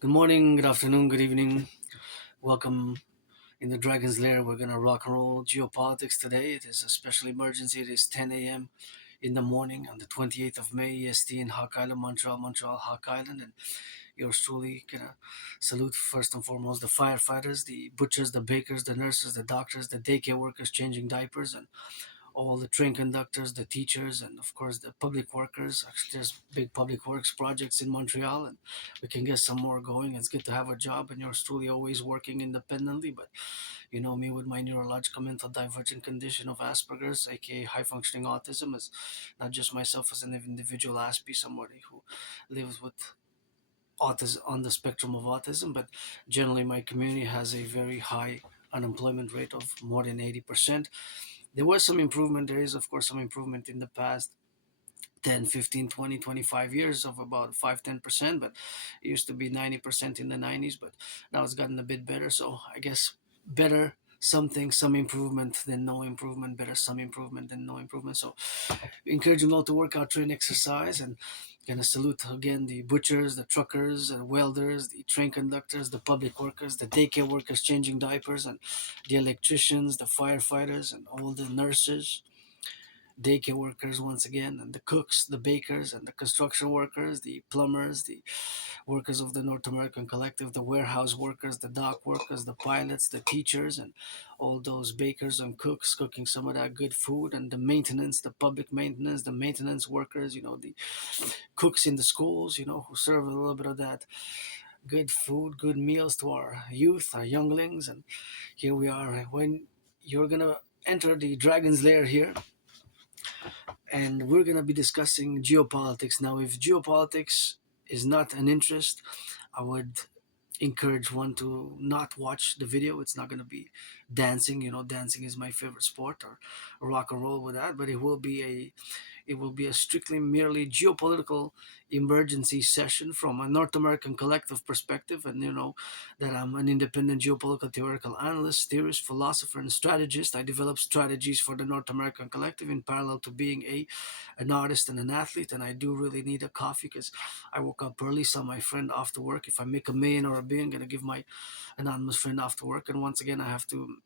Good morning, good afternoon, good evening. Welcome in the Dragon's Lair. We're gonna rock and roll geopolitics today. It is a special emergency. It is 10 a.m. in the morning on the 28th of May, EST in Hawk Island, Montreal, Hawk Island. And yours truly gonna salute first and foremost the firefighters, the butchers, the bakers, the nurses, the doctors, the daycare workers changing diapers, and all the train conductors, the teachers, and of course the public workers. Actually, there's big public works projects in Montreal, and we can get some more going. It's good to have a job, and yours truly always working independently. But you know me with my neurological mental divergent condition of Asperger's, aka high functioning autism, is not just myself as an individual Aspie, somebody who lives with autism on the spectrum of autism, but generally my community has a very high unemployment rate of more than 80%. There was some improvement. There is, of course, some improvement in the past 10, 15, 20, 25 years of about 5-10%, but it used to be 90% in the 90s, but now it's gotten a bit better. So I guess better something, some improvement than no improvement, better some improvement than no improvement. So encourage them all to work out, train, exercise, and gonna salute again the butchers, the truckers, the welders, the train conductors, the public workers, the daycare workers changing diapers, and the electricians, the firefighters, and all the nurses, daycare workers once again, and the cooks, the bakers, and the construction workers, the plumbers, the workers of the North American Collectif, the warehouse workers, the dock workers, the pilots, the teachers, and all those bakers and cooks cooking some of that good food, and the maintenance, the public maintenance, the maintenance workers, the cooks in the schools, who serve a little bit of that good food, good meals to our youth, our younglings. And here we are. When you're gonna enter the Dragon's Lair here, and we're going to be discussing geopolitics. Now, if geopolitics is not an interest, I would encourage one to not watch the video. It's not going to be dancing. Dancing is my favorite sport, or rock and roll with that, but it will be a strictly merely geopolitical emergency session from a North American collective perspective. And that I'm an independent geopolitical theoretical analyst, theorist, philosopher, and strategist. I develop strategies for the North American collective in parallel to being an artist and an athlete. And I do really need a coffee because I woke up early, saw my friend after work. If I make a million or a billion, I'm gonna give my anonymous friend after work. And once again, I have to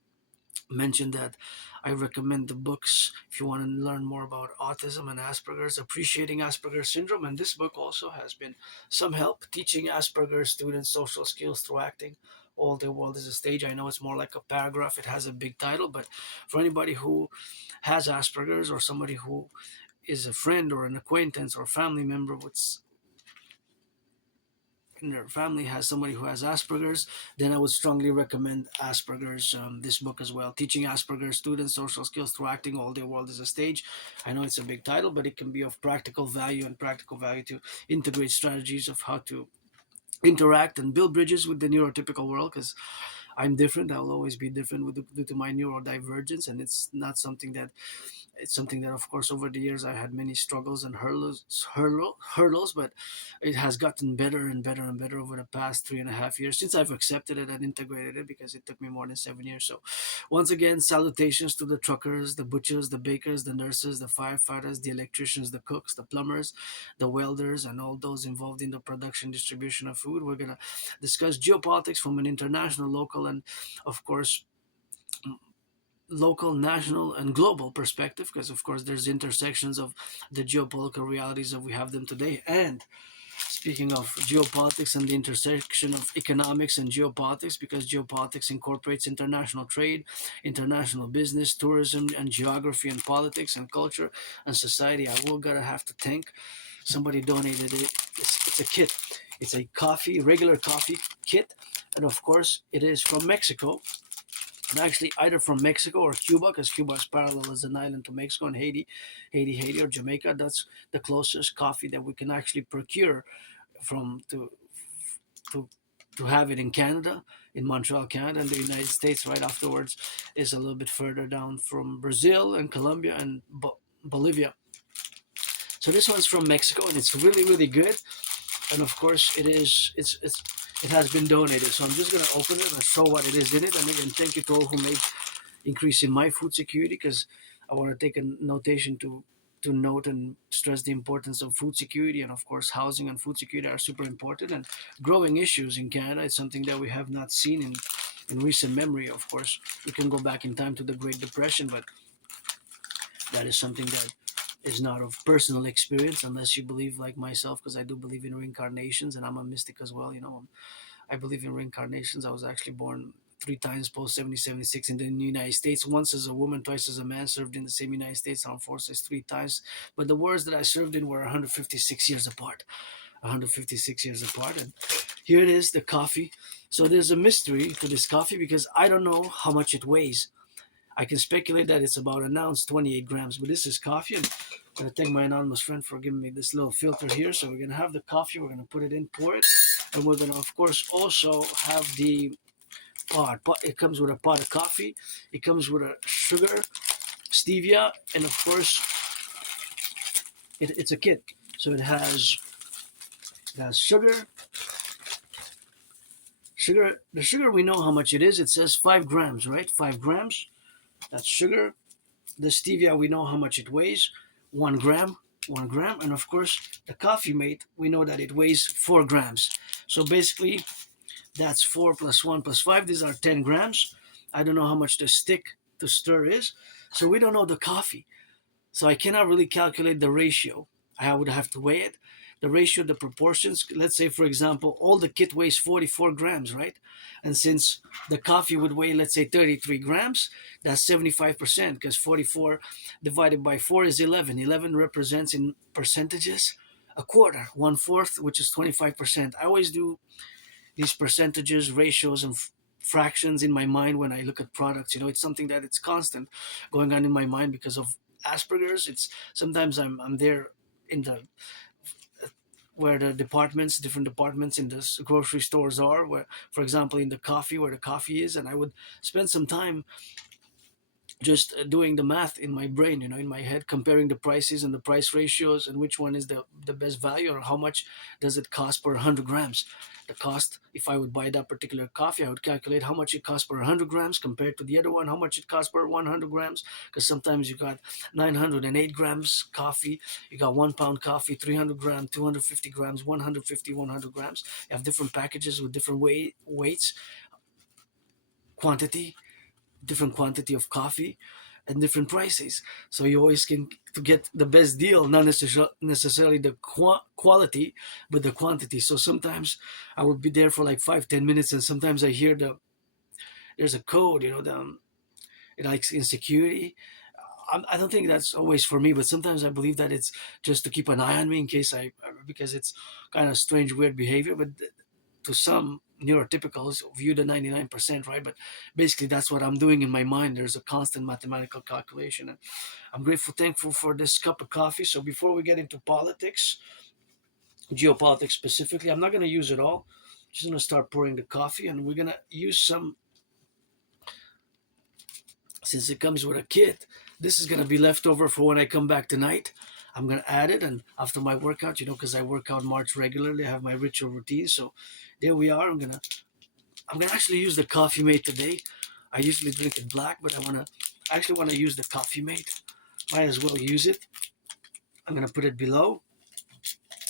mention that I recommend the books if you want to learn more about autism and Asperger's, appreciating Asperger's syndrome. And this book also has been some help teaching Asperger's students social skills through acting. All the world is a stage. I know it's more like a paragraph, it has a big title, but for anybody who has Asperger's, or somebody who is a friend or an acquaintance or family member with in their family has somebody who has Asperger's, then I would strongly recommend Asperger's, this book as well. Teaching Asperger's students social skills through acting. All their world is a stage. I know it's a big title, but it can be of practical value, and practical value to integrate strategies of how to interact and build bridges with the neurotypical world, because I'm different. I'll always be different due to my neurodivergence, and it's something that, of course, over the years I had many struggles and hurdles, but it has gotten better and better and better over the past 3.5 years since I've accepted it and integrated it, because it took me more than 7 years. So, once again, salutations to the truckers, the butchers, the bakers, the nurses, the firefighters, the electricians, the cooks, the plumbers, the welders, and all those involved in the production distribution of food. We're gonna discuss geopolitics from an international, local, and of course local, national, and global perspective, because of course there's intersections of the geopolitical realities that we have them today. And speaking of geopolitics and the intersection of economics and geopolitics, because geopolitics incorporates international trade, international business, tourism, and geography, and politics, and culture, and society, I will gotta have to thank somebody donated it. It's a kit. It's a regular coffee kit, and of course it is from Mexico, and actually either from Mexico or Cuba, because Cuba is parallel as an island to Mexico, and Haiti, or Jamaica. That's the closest coffee that we can actually procure from to to have it in Canada, in Montreal, Canada, and the United States. Right afterwards is a little bit further down from Brazil and Colombia and Bolivia. So this one's from Mexico, and it's really really good. And of course it has been donated. So I'm just gonna open it and show what it is in it. And again, thank you to all who made increase in my food security, because I want to take a notation to to note and stress the importance of food security, and of course, housing and food security are super important and growing issues in Canada. It's something that we have not seen in recent memory. Of course, we can go back in time to the Great Depression, but that is something that is not of personal experience, unless you believe like myself, because I do believe in reincarnations, and I'm a mystic as well. I believe in reincarnations. I was actually born three times post 7076 in the United States, once as a woman, twice as a man, served in the same United States Armed Forces three times. But the wars that I served in were 156 years apart. 156 years apart. And here it is, the coffee. So there's a mystery to this coffee because I don't know how much it weighs. I can speculate that it's about an ounce, 28 grams, but this is coffee. And I'm going to thank my anonymous friend for giving me this little filter here. So we're going to have the coffee, we're going to put it in, pour it, and we're going to, of course, also have the pot. It comes with a pot of coffee, it comes with a sugar, stevia, and of course, it's a kit. So it has sugar. The sugar, we know how much it is. It says 5 grams, right? 5 grams. That's sugar. The stevia, we know how much it weighs, 1 gram, 1 gram. And of course, the coffee mate, we know that it weighs 4 grams. So basically, that's 4 plus 1 plus 5. These are 10 grams. I don't know how much the stick to stir is. So we don't know the coffee. So I cannot really calculate the ratio. I would have to weigh it. The ratio, the proportions. Let's say, for example, all the kit weighs 44 grams, right? And since the coffee would weigh, let's say, 33 grams, that's 75%, because 44 divided by 4 is 11. 11 represents in percentages a quarter, 1/4, which is 25%. I always do these percentages, ratios, and fractions in my mind when I look at products. It's something that it's constant going on in my mind because of Asperger's. It's sometimes I'm there in the where the departments, different departments in the grocery stores are, where, for example, in the coffee, where the coffee is, and I would spend some time just doing the math in my brain, in my head, comparing the prices and the price ratios and which one is the best value, or how much does it cost per 100 grams. The cost, if I would buy that particular coffee, I would calculate how much it costs per 100 grams compared to the other one, how much it costs per 100 grams. Because sometimes you got 908 grams coffee, you got 1 pound coffee, 300 grams, 250 grams, 150, 100 grams. You have different packages with different weights, quantity, different quantity of coffee, and different prices. So you always can to get the best deal, not necessarily the quality, but the quantity. So sometimes I would be there for like 5-10 minutes, and sometimes I hear there's a code, it likes insecurity. I don't think that's always for me, but sometimes I believe that it's just to keep an eye on me in case because it's kind of strange, weird behavior. But to some neurotypicals view the 99%, right? But basically that's what I'm doing in my mind. There's a constant mathematical calculation, and I'm grateful, thankful for this cup of coffee. So before we get into politics, geopolitics specifically, I'm not going to use it all. Just going to start pouring the coffee, and we're going to use some, since it comes with a kit, this is going to be left over for when I come back tonight. I'm going to add it, and after my workout, because I work out March regularly, I have my ritual routine. So there we are. I'm gonna actually use the coffee mate today. I usually drink it black, but I actually want to use the coffee mate. Might as well use it. I'm gonna put it below,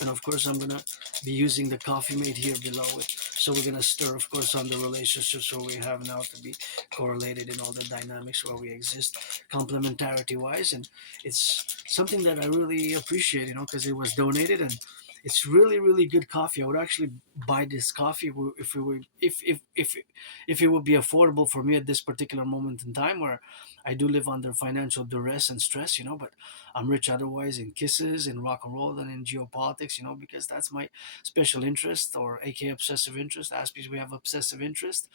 and of course I'm gonna be using the coffee mate here below it. So we're gonna stir, of course, on the relationships where we have now to be correlated in all the dynamics where we exist, complementarity wise, and it's something that I really appreciate, because it was donated, and it's really, really good coffee. I would actually buy this coffee if it were if it would be affordable for me at this particular moment in time where I do live under financial duress and stress, but I'm rich otherwise in kisses, in rock and roll, and in geopolitics, because that's my special interest, or aka obsessive interest. Aspies, we have obsessive interest,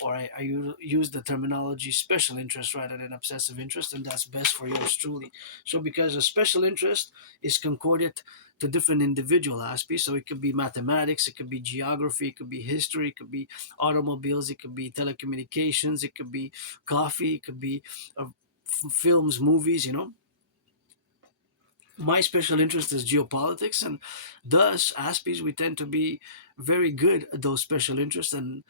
or I use the terminology special interest rather than obsessive interest, and that's best for yours truly. So because a special interest is concordant to different individual aspects, so it could be mathematics, it could be geography, it could be history, it could be automobiles, it could be telecommunications, it could be coffee, it could be films, movies. My special interest is geopolitics, and thus Aspies, we tend to be very good at those special interests, and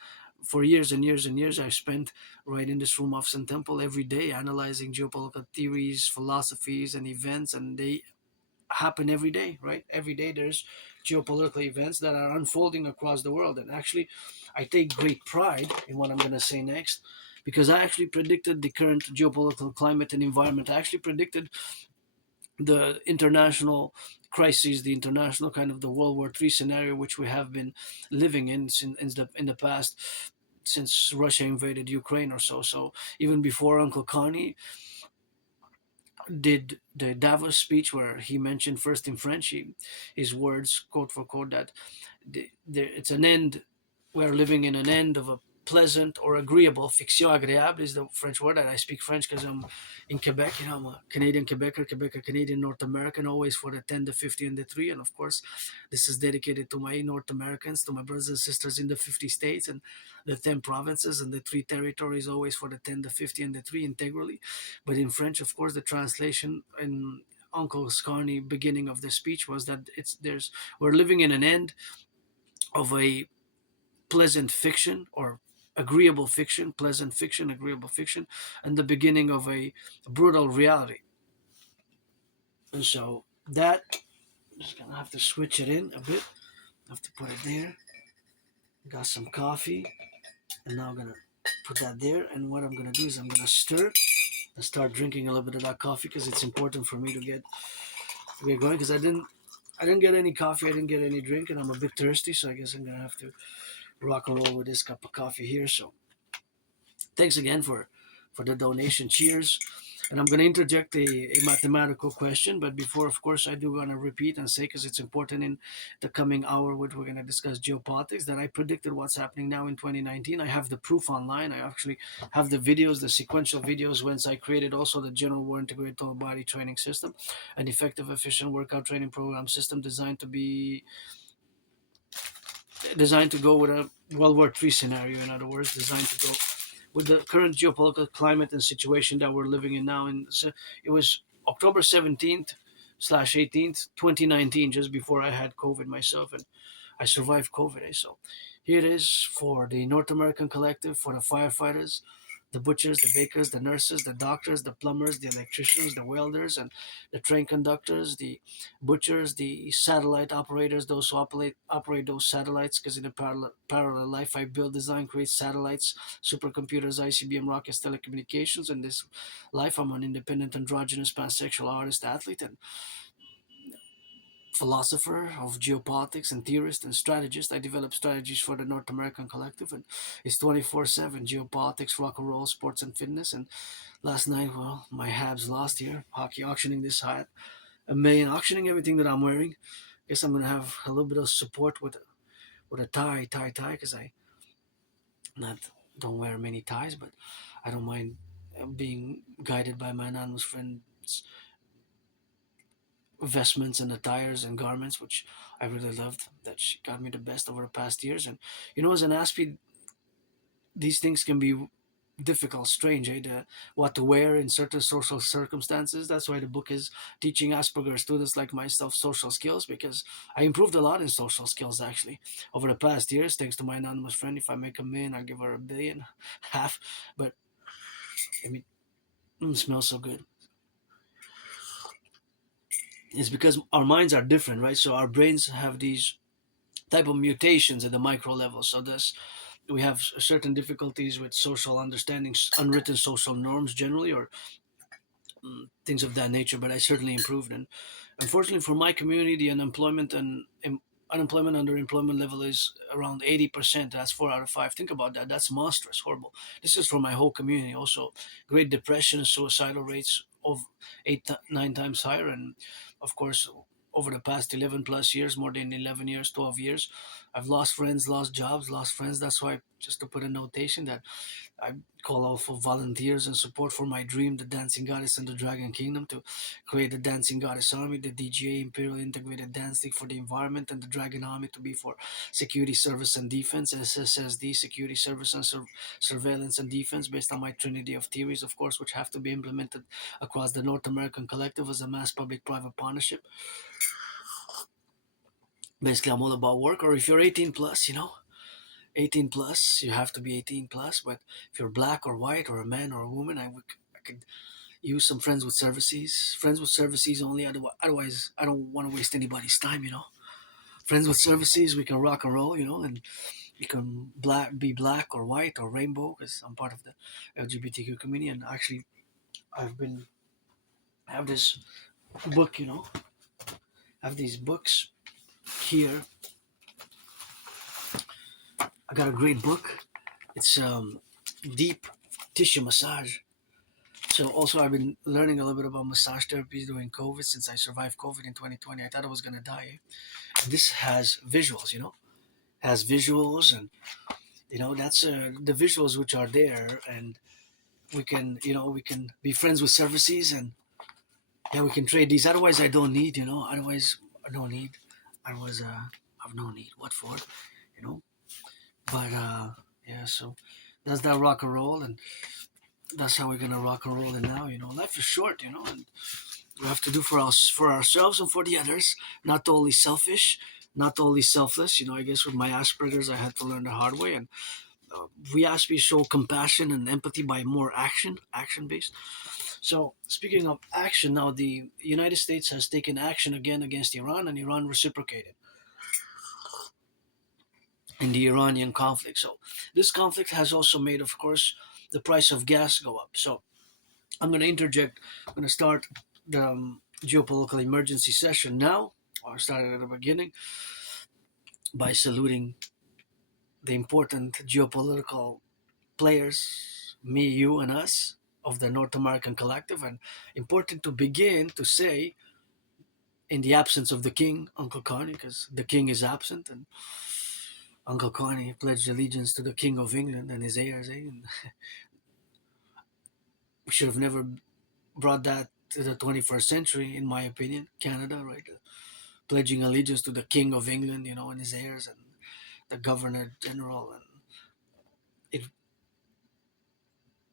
for years and years and years, I've spent right in this room of Sun Temple every day analyzing geopolitical theories, philosophies, and events, and they happen every day, right? Every day there's geopolitical events that are unfolding across the world. And actually, I take great pride in what I'm going to say next because I actually predicted the current geopolitical climate and environment. I actually predicted the international crises, the international kind of the World War III scenario, which we have been living in the past since Russia invaded Ukraine or so. So even before Uncle Connie did the Davos speech where he mentioned first in French, his words, quote for quote, that it's an end. We're living in an end of a pleasant or agreeable. Fiction agréable is the French word, and I speak French because I'm in Quebec. You know, I'm a Canadian Quebecer, Quebecer Canadian, North American, always for the 10, the 50, and the 3. And of course, this is dedicated to my North Americans, to my brothers and sisters in the 50 states and the 10 provinces and the 3 territories, always for the 10, the 50, and the 3 integrally. But in French, of course, the translation in Uncle Scarney beginning of the speech was that we're living in an end of a pleasant fiction or agreeable fiction, pleasant fiction, agreeable fiction, and the beginning of a brutal reality. And so that, I'm just gonna have to switch it in a bit. I have to put it there. Got some coffee, and now I'm gonna put that there. And what I'm gonna do is I'm gonna stir and start drinking a little bit of that coffee because it's important for me to get going. Because I didn't get any coffee, I didn't get any drink, and I'm a bit thirsty. So I guess I'm gonna have to rock and roll with this cup of coffee here. So thanks again for the donation. Cheers. And I'm going to interject a mathematical question, but before, of course, I do want to repeat and say, because it's important in the coming hour, which we're going to discuss geopolitics, that I predicted what's happening now in 2019. I have the proof online. I actually have the videos, the sequential videos, whence I created also the General War Integrated Total Body Training System, an effective, efficient workout training program system designed to go with a World War III scenario. In other words, designed to go with the current geopolitical climate and situation that we're living in now. And so it was October 17th slash 18th, 2019, just before I had COVID myself. And I survived COVID. So here it is for the North American Collective, for the firefighters, the butchers, the bakers, the nurses, the doctors, the plumbers, the electricians, the welders, and the train conductors, the butchers, the satellite operators, those who operate those satellites. Because in a parallel life, I build, design, create satellites, supercomputers, ICBM rockets, telecommunications. In this life, I'm an independent, androgynous, pansexual artist, athlete, and philosopher of geopolitics and theorist and strategist. I develop strategies for the North American Collective, and it's 24/7 geopolitics, rock and roll, sports and fitness. And last night, well, my Habs lost here. Hockey auctioning this hat, a million, auctioning everything that I'm wearing. Guess I'm gonna have a little bit of support with a tie, because I not don't wear many ties, but I don't mind being guided by my anonymous friends vestments and attires and garments, which I really loved. That she got me the best over the past years. And as an Aspie, these things can be difficult, strange, what to wear in certain social circumstances. That's why the book is teaching Asperger students like myself social skills, because I improved a lot in social skills actually over the past years, thanks to my anonymous friend. If I make a million, I'll give her a billion, half. But I mean, it smells so good. It's because our minds are different, right? So our brains have these type of mutations at the micro level. So thus, we have certain difficulties with social understandings, unwritten social norms generally, or things of that nature. But I certainly improved. And unfortunately for my community, the unemployment underemployment level is around 80%. That's 4 out of 5. Think about that. That's monstrous, horrible. This is for my whole community. Also, Great Depression, suicidal rates of 8 9 times higher. And of course, over the past 11 plus years, more than 11 years, 12 years, I've lost friends, lost jobs, lost friends. That's why, just to put a notation, that I call out for volunteers and support for my dream, the Dancing Goddess and the Dragon Kingdom, to create the Dancing Goddess Army, the DGA, Imperial Integrated Dance League, for the environment, and the Dragon Army to be for security, service, and defense, SSSD, security, service, and surveillance and defense, based on my trinity of theories, of course, which have to be implemented across the North American Collective as a mass public-private partnership. Basically, I'm all about work. Or if you're 18 plus, 18 plus. You have to be 18 plus. But if you're black or white or a man or a woman, I could use some friends with services. Friends with services only. Otherwise, I don't want to waste anybody's time. Friends with services, we can rock and roll. And you can be black or white or rainbow because I'm part of the LGBTQ community. And actually, I've been I have this book. I have these books here. I got a great book. It's deep tissue massage. So also I've been learning a little bit about massage therapies during COVID since I survived COVID in 2020. I thought I was gonna die. And this has visuals, has visuals, and that's the visuals which are there, and we can be friends with services, and yeah, we can trade these. Otherwise, I don't need, Otherwise, I don't need. Otherwise, I've no need. What for, you know? But yeah, so that's that rock and roll, and that's how we're gonna rock and roll it now. Life is short, and we have to do for us, for ourselves, and for the others. Not only selfish, not only selfless. I guess with my Asperger's, I had to learn the hard way, and we ask me show compassion and empathy by more action based. So speaking of action, now the United States has taken action again against Iran, and Iran reciprocated in the Iranian conflict. So this conflict has also made, of course, the price of gas go up. So I'm going to interject. I'm going to start the geopolitical emergency session now, or start it at the beginning, by saluting the important geopolitical players, me, you, and us, of the North American Collective. And important to begin to say, in the absence of the king, Uncle Connie, because the king is absent, and Uncle Connie pledged allegiance to the King of England and his heirs. And we should have never brought that to the 21st century, in my opinion. Canada, right? Pledging allegiance to the King of England, and his heirs, and the Governor General. And it,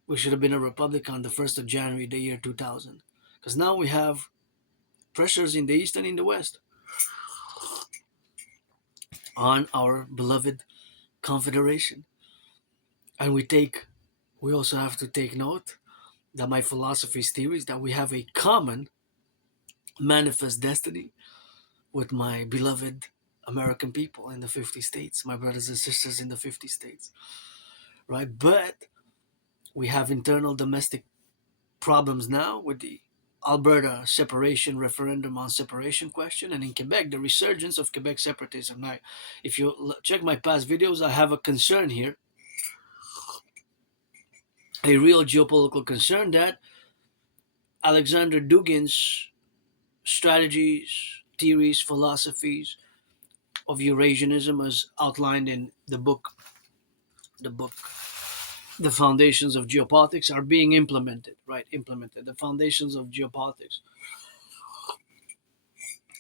we should have been a republic on the 1st of January, the year 2000. Because now we have pressures in the East and in the West on our beloved Confederation. And we also have to take note that my philosophy's theory is that we have a common manifest destiny with my beloved American people in the 50 states, my brothers and sisters in the 50 states, right? But we have internal domestic problems now with the Alberta separation referendum on separation question, and in Quebec, the resurgence of Quebec separatism. Now, if you check my past videos, I have a concern here, a real geopolitical concern, that Alexander Dugin's strategies, theories, philosophies of Eurasianism, as outlined in the book, The Foundations of Geopolitics, are being implemented, right? Implemented. The foundations of geopolitics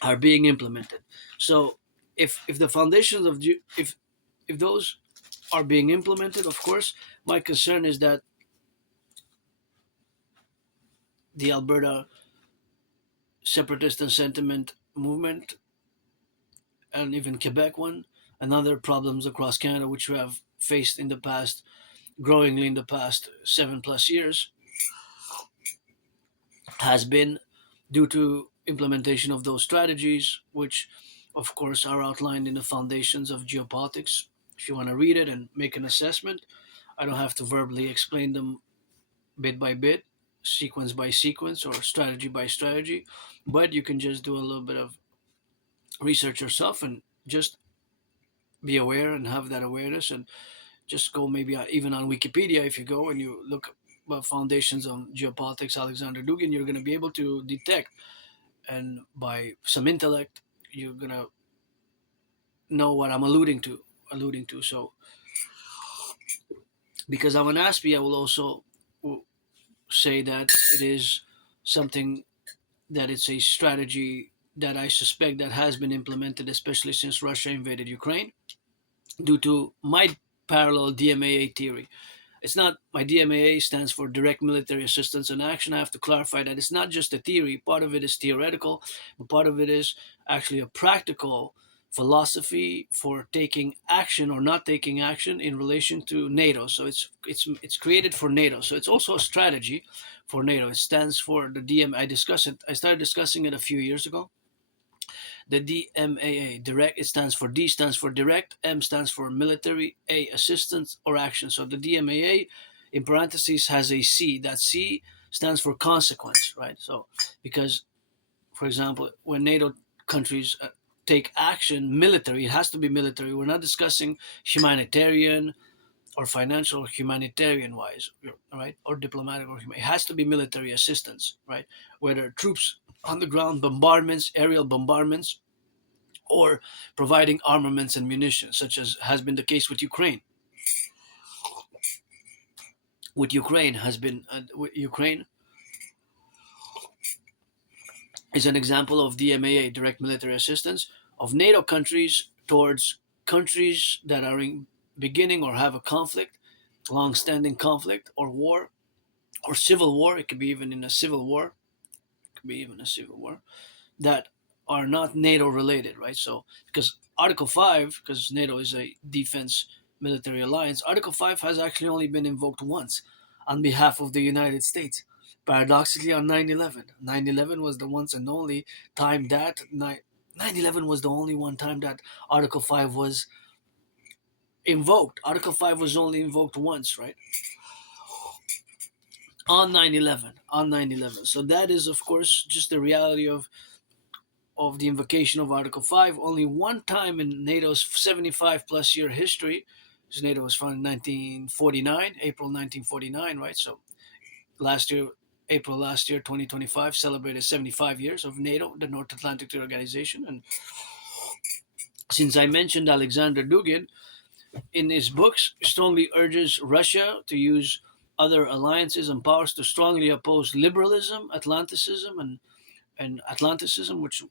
are being implemented. So, if the foundations of if those are being implemented, of course, my concern is that the Alberta separatist and sentiment movement, and even Quebec one, and other problems across Canada, which we have faced in the past, growingly in the past 7+ years, has been due to implementation of those strategies, which of course are outlined in the Foundations of Geopolitics. If you want to read it and make an assessment, I don't have to verbally explain them bit by bit, sequence by sequence, or strategy by strategy, but you can just do a little bit of research yourself and just be aware and have that awareness, and just go maybe even on Wikipedia. If you go and you look about Foundations on Geopolitics, Alexander Dugin, you're going to be able to detect, and by some intellect, you're going to know what I'm alluding to. So because I'm an Aspie, I will also say that it is something, that it's a strategy that I suspect that has been implemented, especially since Russia invaded Ukraine, due to my parallel DMAA theory. It's not, my DMAA stands for direct military assistance and action. I have to clarify that it's not just a theory. Part of it is theoretical, but part of it is actually a practical philosophy for taking action or not taking action in relation to NATO. So it's created for NATO. So it's also a strategy for NATO. It stands for the DM. I started discussing it a few years ago. The DMAA, direct. It stands for D stands for direct, M stands for military, A assistance or action. So the DMAA, in parentheses, has a C. That C stands for consequence, right? So because, for example, when NATO countries take action, military, it has to be military. We're not discussing humanitarian or financial or humanitarian wise, right? Or diplomatic or it has to be military assistance, right? Whether troops on the ground, bombardments, aerial bombardments, or providing armaments and munitions, such as has been the case with Ukraine. Ukraine is an example of DMAA, direct military assistance, of NATO countries towards countries that are in beginning or have a conflict, long-standing conflict or war or civil war. It could be even in a civil war. It could be even a civil war that are not NATO related, right? So because Article 5, because NATO is a defense military alliance, Article 5 has actually only been invoked once on behalf of the United States. Paradoxically, on 9/11, 9/11 was the once and only time that 9/11 was the only one time that Article 5 was invoked. Article 5 was only invoked once, right? On 9/11, on 9/11. So that is, of course, just the reality of the invocation of Article 5 only one time in NATO's 75 plus year history, because NATO was founded in 1949, April 1949, right? So last year, April last year, 2025, celebrated 75 years of NATO, the North Atlantic Treaty Organization. And since I mentioned Alexander Dugin, in his books, strongly urges Russia to use other alliances and powers to strongly oppose liberalism, Atlanticism, and Atlanticism, which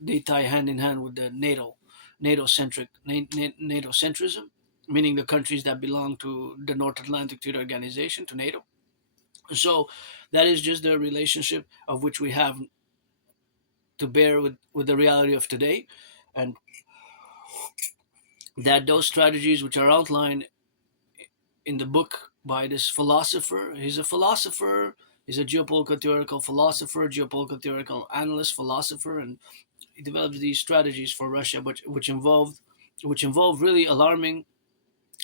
they tie hand in hand with the NATO centrism, meaning the countries that belong to the North Atlantic Treaty Organization, to NATO. So that is just the relationship of which we have to bear with the reality of today, and that those strategies which are outlined in the book by this philosopher, he's a philosopher, he's a geopolitical theoretical philosopher, geopolitical theoretical analyst, philosopher, and he developed these strategies for Russia, which involve really alarming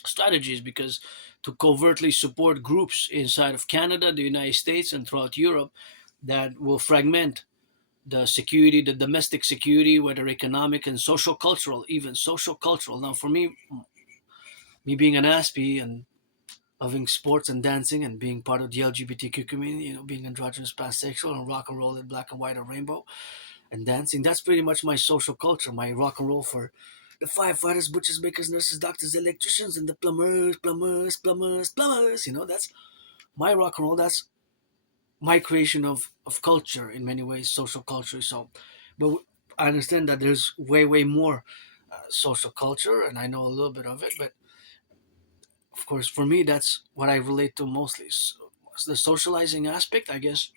strategies, because to covertly support groups inside of Canada, the United States, and throughout Europe that will fragment the security, the domestic security, whether economic and social cultural, even social cultural. Now, for me being an Aspie and loving sports and dancing and being part of the LGBTQ community, being androgynous, pansexual, and rock and roll in black and white or rainbow, and dancing. That's pretty much my social culture, my rock and roll for the firefighters, butchers, bakers, nurses, doctors, electricians, and the plumbers. That's my rock and roll. That's my creation of culture in many ways, social culture. So, but I understand that there's way, way more social culture, and I know a little bit of it. But of course, for me, that's what I relate to mostly. So, the socializing aspect, I guess,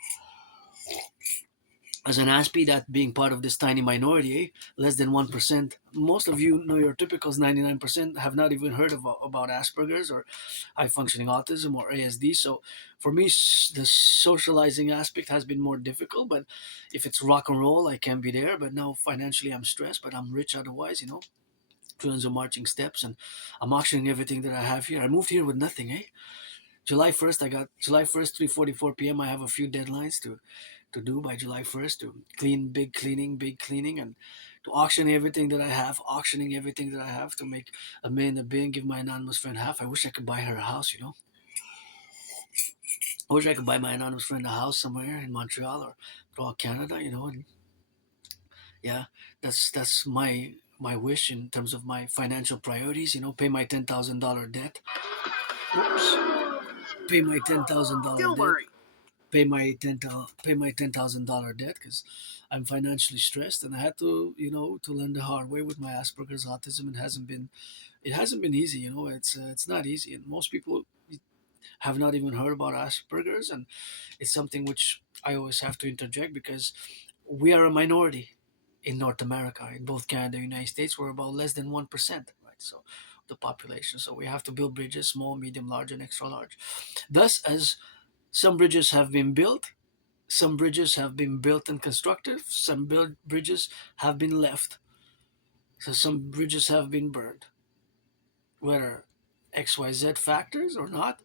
as an Aspie, that being part of this tiny minority, less than 1%. Most of you know your typicals, 99% have not even heard about Asperger's or high functioning autism or ASD. So for me, the socializing aspect has been more difficult. But if it's rock and roll, I can be there. But now financially, I'm stressed, but I'm rich otherwise, trillions of marching steps, and I'm auctioning everything that I have here. I moved here with nothing, eh? July 1st, 3:44 p.m. I have a few deadlines to do by July 1st, to clean, big cleaning, and to auctioning everything that I have to make a million a bin, give my anonymous friend half. I wish I could buy her a house. I wish I could buy my anonymous friend a house somewhere in Montreal or throughout Canada. And yeah, that's my wish in terms of my financial priorities. Pay my $10,000 debt. Oops. Pay my $10,000 Don't debt. worry. Pay my $10,000 debt, because I'm financially stressed, and I had to learn the hard way with my Asperger's autism. It hasn't been easy. It's not easy, and most people have not even heard about Asperger's, and it's something which I always have to interject, because we are a minority. in North America. In both Canada and United States, we're about less than 1%, right? So the population. So we have to build bridges, small, medium, large, and extra large. Thus, as some bridges have been built, some bridges have been built and constructed, some bridges have been left. So some bridges have been burned, whether XYZ factors or not.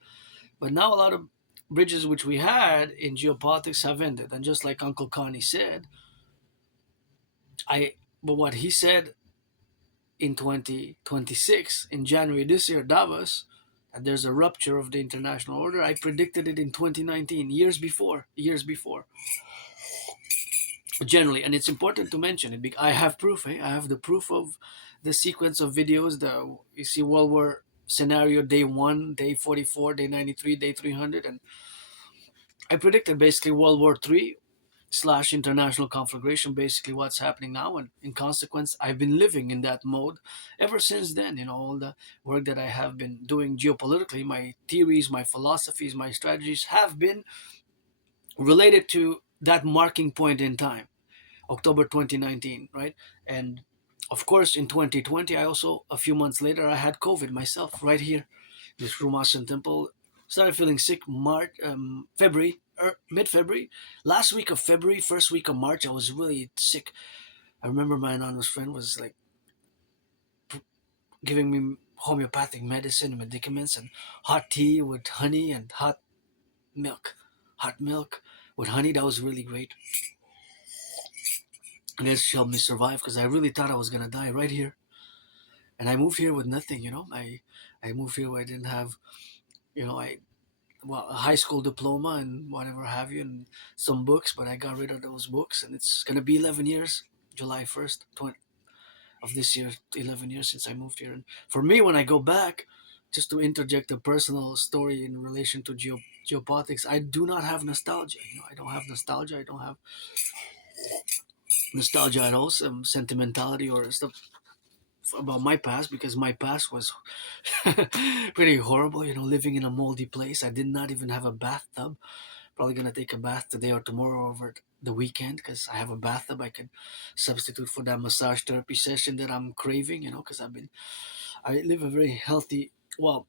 But now a lot of bridges which we had in geopolitics have ended. And just like Uncle Connie said, I but what he said in 2026 in January this year, Davos, that there's a rupture of the international order. I predicted it in 2019, years before, generally. And it's important to mention it because I have proof. I have the proof of the sequence of videos. The You see World War scenario, day 1, day 44, day 93, day 300, and I predicted basically World War 3 slash international conflagration, basically what's happening now. And in consequence, I've been living in that mode ever since then. All the work that I have been doing geopolitically, my theories, my philosophies, my strategies have been related to that marking point in time, October 2019, right? And of course, in 2020, I also, a few months later, I had COVID myself right here, this Rumasan temple. Started feeling sick February, mid-February. Last week of February, first week of March, I was really sick. I remember my anonymous friend was like giving me homeopathic medicine, medicaments, and hot tea with honey and milk. Hot milk with honey, that was really great. And this helped me survive because I really thought I was gonna die right here. And I moved here with nothing. I moved here where I didn't have, I a high school diploma and whatever have you, and some books, but I got rid of those books, and it's gonna be 11 years, July 1st, of this year, 11 years since I moved here. And for me, when I go back, just to interject a personal story in relation to geopolitics, I do not have nostalgia. I don't have nostalgia. I don't have nostalgia at all, some sentimentality or stuff about my past, because my past was pretty horrible. Living in a moldy place. I did not even have a bathtub. Probably gonna take a bath today or tomorrow over the weekend because I have a bathtub I can substitute for that massage therapy session that I'm craving. Because I live a very healthy, well,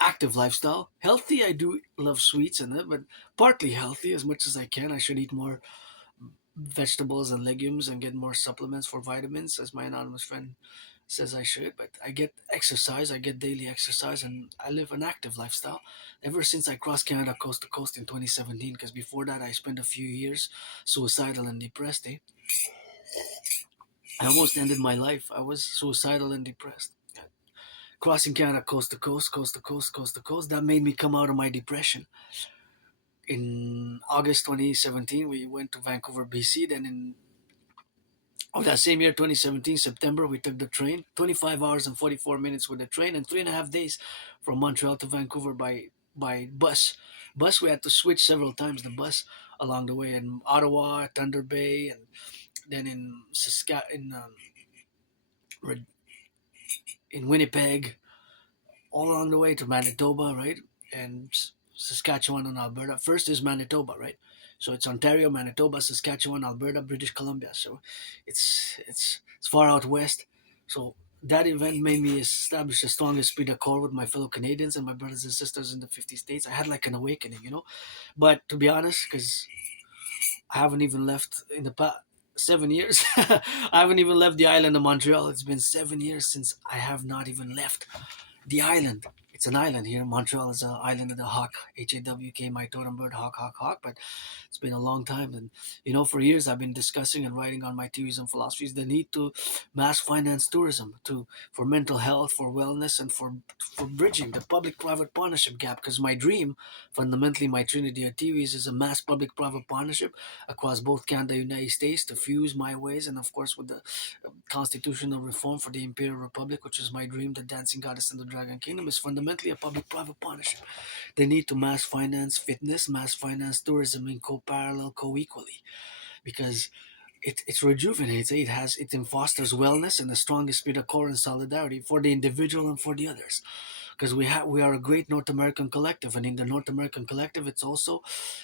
active lifestyle. Healthy, I do love sweets and that, but partly healthy as much as I can. I should eat more vegetables and legumes and get more supplements for vitamins, as my anonymous friend says I should. But I get exercise, I get daily exercise, and I live an active lifestyle ever since I crossed Canada coast to coast in 2017. Because before that, I spent a few years suicidal and depressed. I almost ended my life. I was suicidal and depressed. Crossing Canada coast to coast, coast to coast, coast to coast, that made me come out of my depression. In August 2017, we went to Vancouver, BC. Then in that same year, 2017, September, we took the train, 25 hours and 44 minutes with the train, and 3.5 days from Montreal to Vancouver by bus. We had to switch several times the bus along the way in Ottawa, Thunder Bay, and then in in Winnipeg, all along the way to Manitoba, right? And Saskatchewan and Alberta. First is Manitoba, right? So it's Ontario, Manitoba, Saskatchewan, Alberta, British Columbia. So it's far out west. So that event made me establish a strong esprit de corps with my fellow Canadians and my brothers and sisters in the 50 states. I had like an awakening. But to be honest, because I haven't even left in the past 7 years, I haven't even left the island of Montreal. It's been 7 years since I have not even left the island. It's an island here. Montreal is an island of the hawk. HAWK, my totem bird, hawk, hawk, hawk. But it's been a long time. And, for years I've been discussing and writing on my theories and philosophies the need to mass finance tourism for mental health, for wellness, and for bridging the public-private partnership gap. Because my dream, fundamentally, my trinity of theories is a mass public-private partnership across both Canada and United States to fuse my ways and, of course, with the constitutional reform for the Imperial Republic, which is my dream, the dancing goddess and the dragon kingdom, is fundamentally a public-private partnership. They need to mass finance fitness, mass finance tourism in co-parallel, co-equally, because it rejuvenates. It fosters wellness and the strongest spirit of core and solidarity for the individual and for the others. Because we are a great North American collective, and in the North American collective, it's also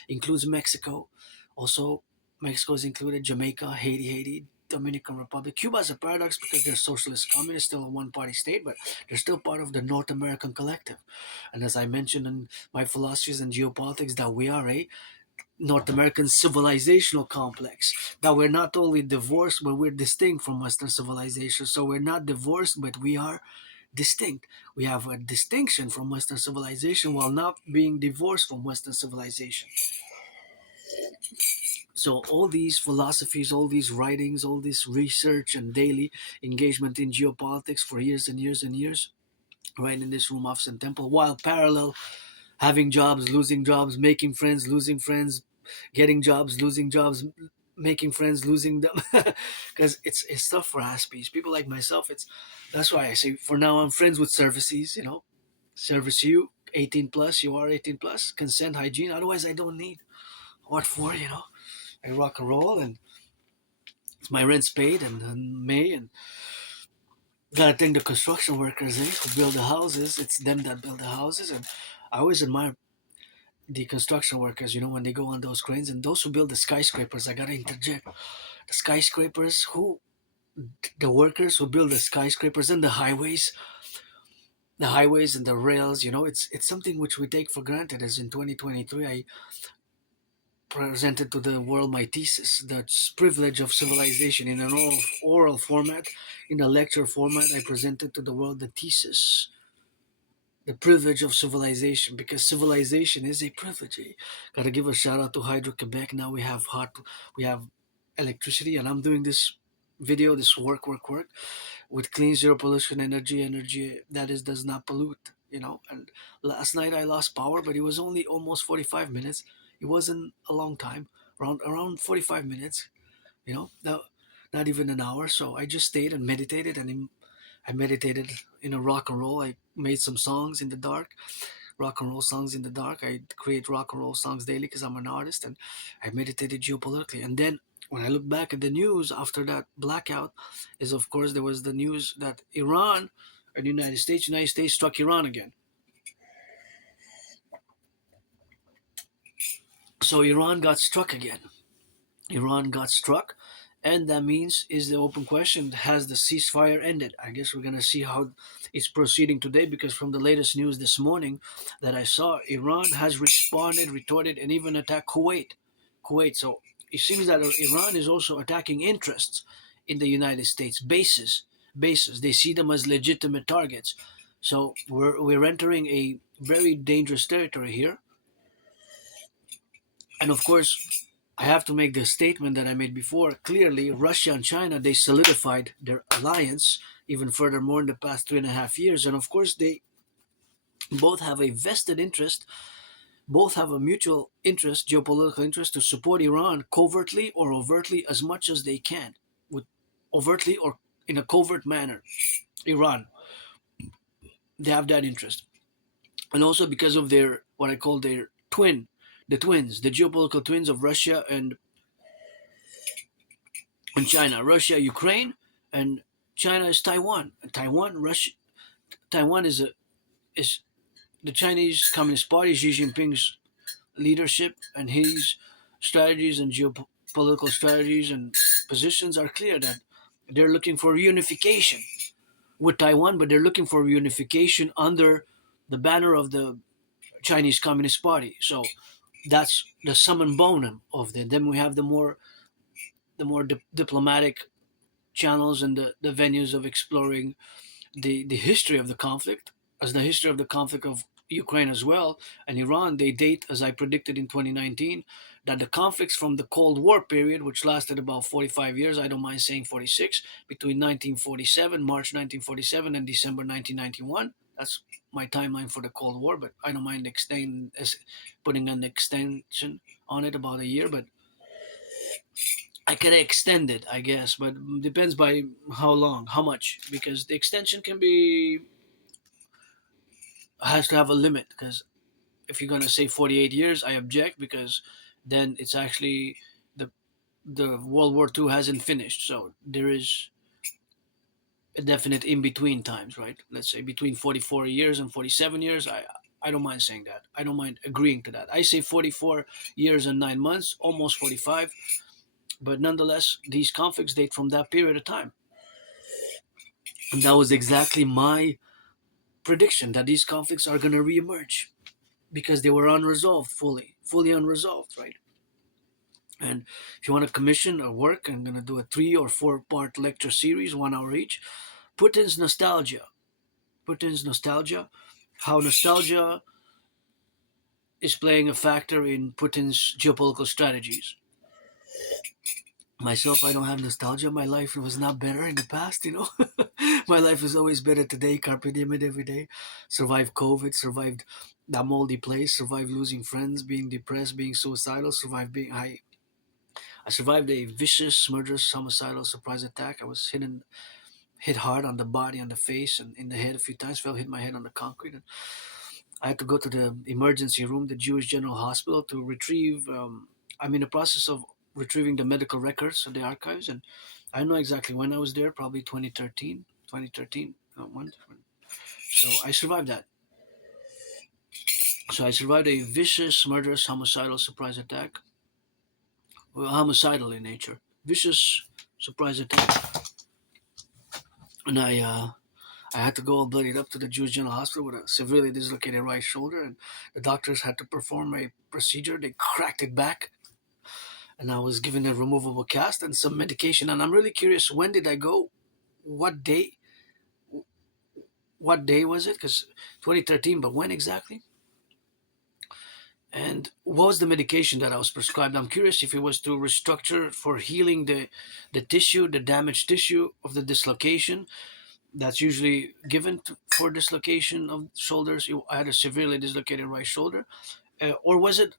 includes Mexico. Also, Mexico is included, Jamaica, Haiti, Dominican Republic. Cuba is a paradox because they're socialist communist, still a one-party state, but they're still part of the North American collective. And as I mentioned in my philosophies and geopolitics, that we are a North American civilizational complex. That we're not only divorced, but we're distinct from Western civilization. So we're not divorced, but we are distinct. We have a distinction from Western civilization while not being divorced from Western civilization. So all these philosophies, all these writings, all this research and daily engagement in geopolitics for years and years and years, right in this room, office and temple, while parallel having jobs, losing jobs, making friends, losing friends, getting jobs, losing jobs, making friends, losing them, because it's tough for Aspies. People like myself, it's that's why I say for now I'm friends with services. Service you 18 plus, you are 18 plus, consent, hygiene. Otherwise, I don't need. What for? I rock and roll, and it's my rent's paid, and May, and gotta thank the construction workers, who build the houses. It's them that build the houses, and I always admire the construction workers, when they go on those cranes, and those who build the skyscrapers. I gotta interject. The skyscrapers, the workers who build the skyscrapers and the highways and the rails. It's something which we take for granted. As in 2023, I presented to the world my thesis, the privilege of civilization, in an oral format. In a lecture format, I presented to the world the thesis, the privilege of civilization, because civilization is a privilege. Gotta give a shout out to Hydro Quebec. Now we have electricity, and I'm doing this video, this work, with clean zero pollution energy that is does not pollute. And last night I lost power, but it was only almost 45 minutes. It wasn't a long time, around 45 minutes. No, not even an hour. So I just stayed and meditated, and I meditated in a rock and roll. I made some songs in the dark, rock and roll songs in the dark. I create rock and roll songs daily because I'm an artist, and I meditated geopolitically. And then when I look back at the news after that blackout, is of course there was the news that Iran and United States struck Iran again. So Iran got struck again. Iran got struck, and that means, is the open question, has the ceasefire ended? I guess we're going to see how it's proceeding today, because from the latest news this morning that I saw, Iran has responded, retorted, and even attacked Kuwait. So it seems that Iran is also attacking interests in the United States, bases. They see them as legitimate targets. So we're entering a very dangerous territory here. And of course, I have to make the statement that I made before. Clearly, Russia and China, they solidified their alliance even furthermore in the past 3.5 years. And of course, they both have a vested interest, both have a mutual interest, geopolitical interest, to support Iran covertly or overtly as much as they can, with overtly or in a covert manner. Iran, they have that interest. And also because of their, what I call their the geopolitical twins of Russia and China. Russia, Ukraine, and China is Taiwan. Taiwan is the Chinese Communist Party, Xi Jinping's leadership, and his strategies and geopolitical strategies and positions are clear that they're looking for unification with Taiwan, but they're looking for unification under the banner of the Chinese Communist Party. So that's the sum and bonum of them. Then we have the more diplomatic channels and the venues of exploring the history of the conflict, as the history of the conflict of Ukraine as well, and Iran. They date, as I predicted in 2019, that the conflicts from the Cold War period, which lasted about 45 years, I don't mind saying 46, between 1947, March 1947, and December 1991. That's my timeline for the Cold War, but I don't mind putting an extension on it about a year, but I could extend it, I guess, but depends by how long, how much, because the extension has to have a limit. Because if you're gonna say 48 years, I object, because then it's actually the World War II hasn't finished, so there is a definite in between times, right? Let's say between 44 years and 47 years. I don't mind saying that. I don't mind agreeing to that. I say 44 years and 9 months, almost 45. But nonetheless, these conflicts date from that period of time. And that was exactly my prediction, that these conflicts are going to reemerge because they were unresolved, fully unresolved, right? And if you want to commission or work, I'm going to do a 3 or 4 part lecture series, 1 hour each. Putin's nostalgia. Putin's nostalgia. How nostalgia is playing a factor in Putin's geopolitical strategies. Myself, I don't have nostalgia. My life was not better in the past, you know. My life is always better today. Carpe diem it every day. Survived COVID, survived that moldy place, survived losing friends, being depressed, being suicidal, survived being I survived a vicious, murderous, homicidal surprise attack. I was hit hard on the body, on the face, and in the head a few times. Hit my head on the concrete, and I had to go to the emergency room, the Jewish General Hospital, to retrieve. I'm in the process of retrieving the medical records of the archives, and I know exactly when I was there. Probably 2013, 2013. When, so I survived that. So I survived a vicious, murderous, homicidal surprise attack. Well, homicidal in nature. Vicious surprise attack, and I had to go all bloodied up to the Jewish General Hospital with a severely dislocated right shoulder, and the doctors had to perform a procedure. They cracked it back, and I was given a removable cast and some medication. And I'm really curious, when did I go? What day? What day was it? Because 2013, but when exactly? And what was the medication that I was prescribed? I'm curious if it was to restructure for healing the tissue, the damaged tissue of the dislocation that's usually given for dislocation of shoulders. I had a severely dislocated right shoulder, or was it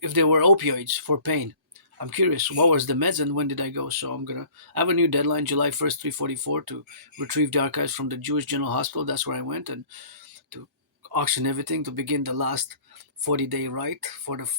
if there were opioids for pain? I'm curious. What was the meds and when did I go? So I have a new deadline, July 1st, 3:44, to retrieve the archives from the Jewish General Hospital. That's where I went, and to auction everything to begin the last 40-day rite for the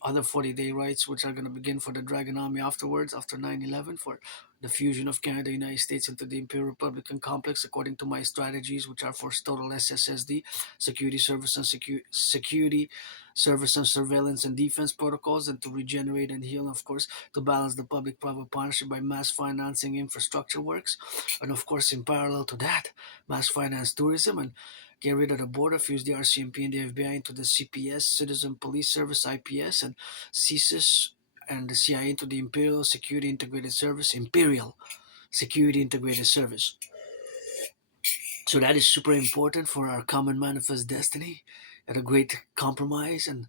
other 40-day rites, which are going to begin for the Dragon Army afterwards, after 9/11, for the fusion of Canada, United States into the Imperial Republican complex, according to my strategies, which are for total SSSD, security service and security service and surveillance and defense protocols, and to regenerate and heal, and of course, to balance the public-private partnership by mass financing infrastructure works, and of course, in parallel to that, mass finance tourism and get rid of the border, fuse the RCMP and the FBI into the CPS, Citizen Police Service, IPS, and CSIS and the CIA into the Imperial Security Integrated Service, Imperial Security Integrated Service. So that is super important for our common manifest destiny at a great compromise, and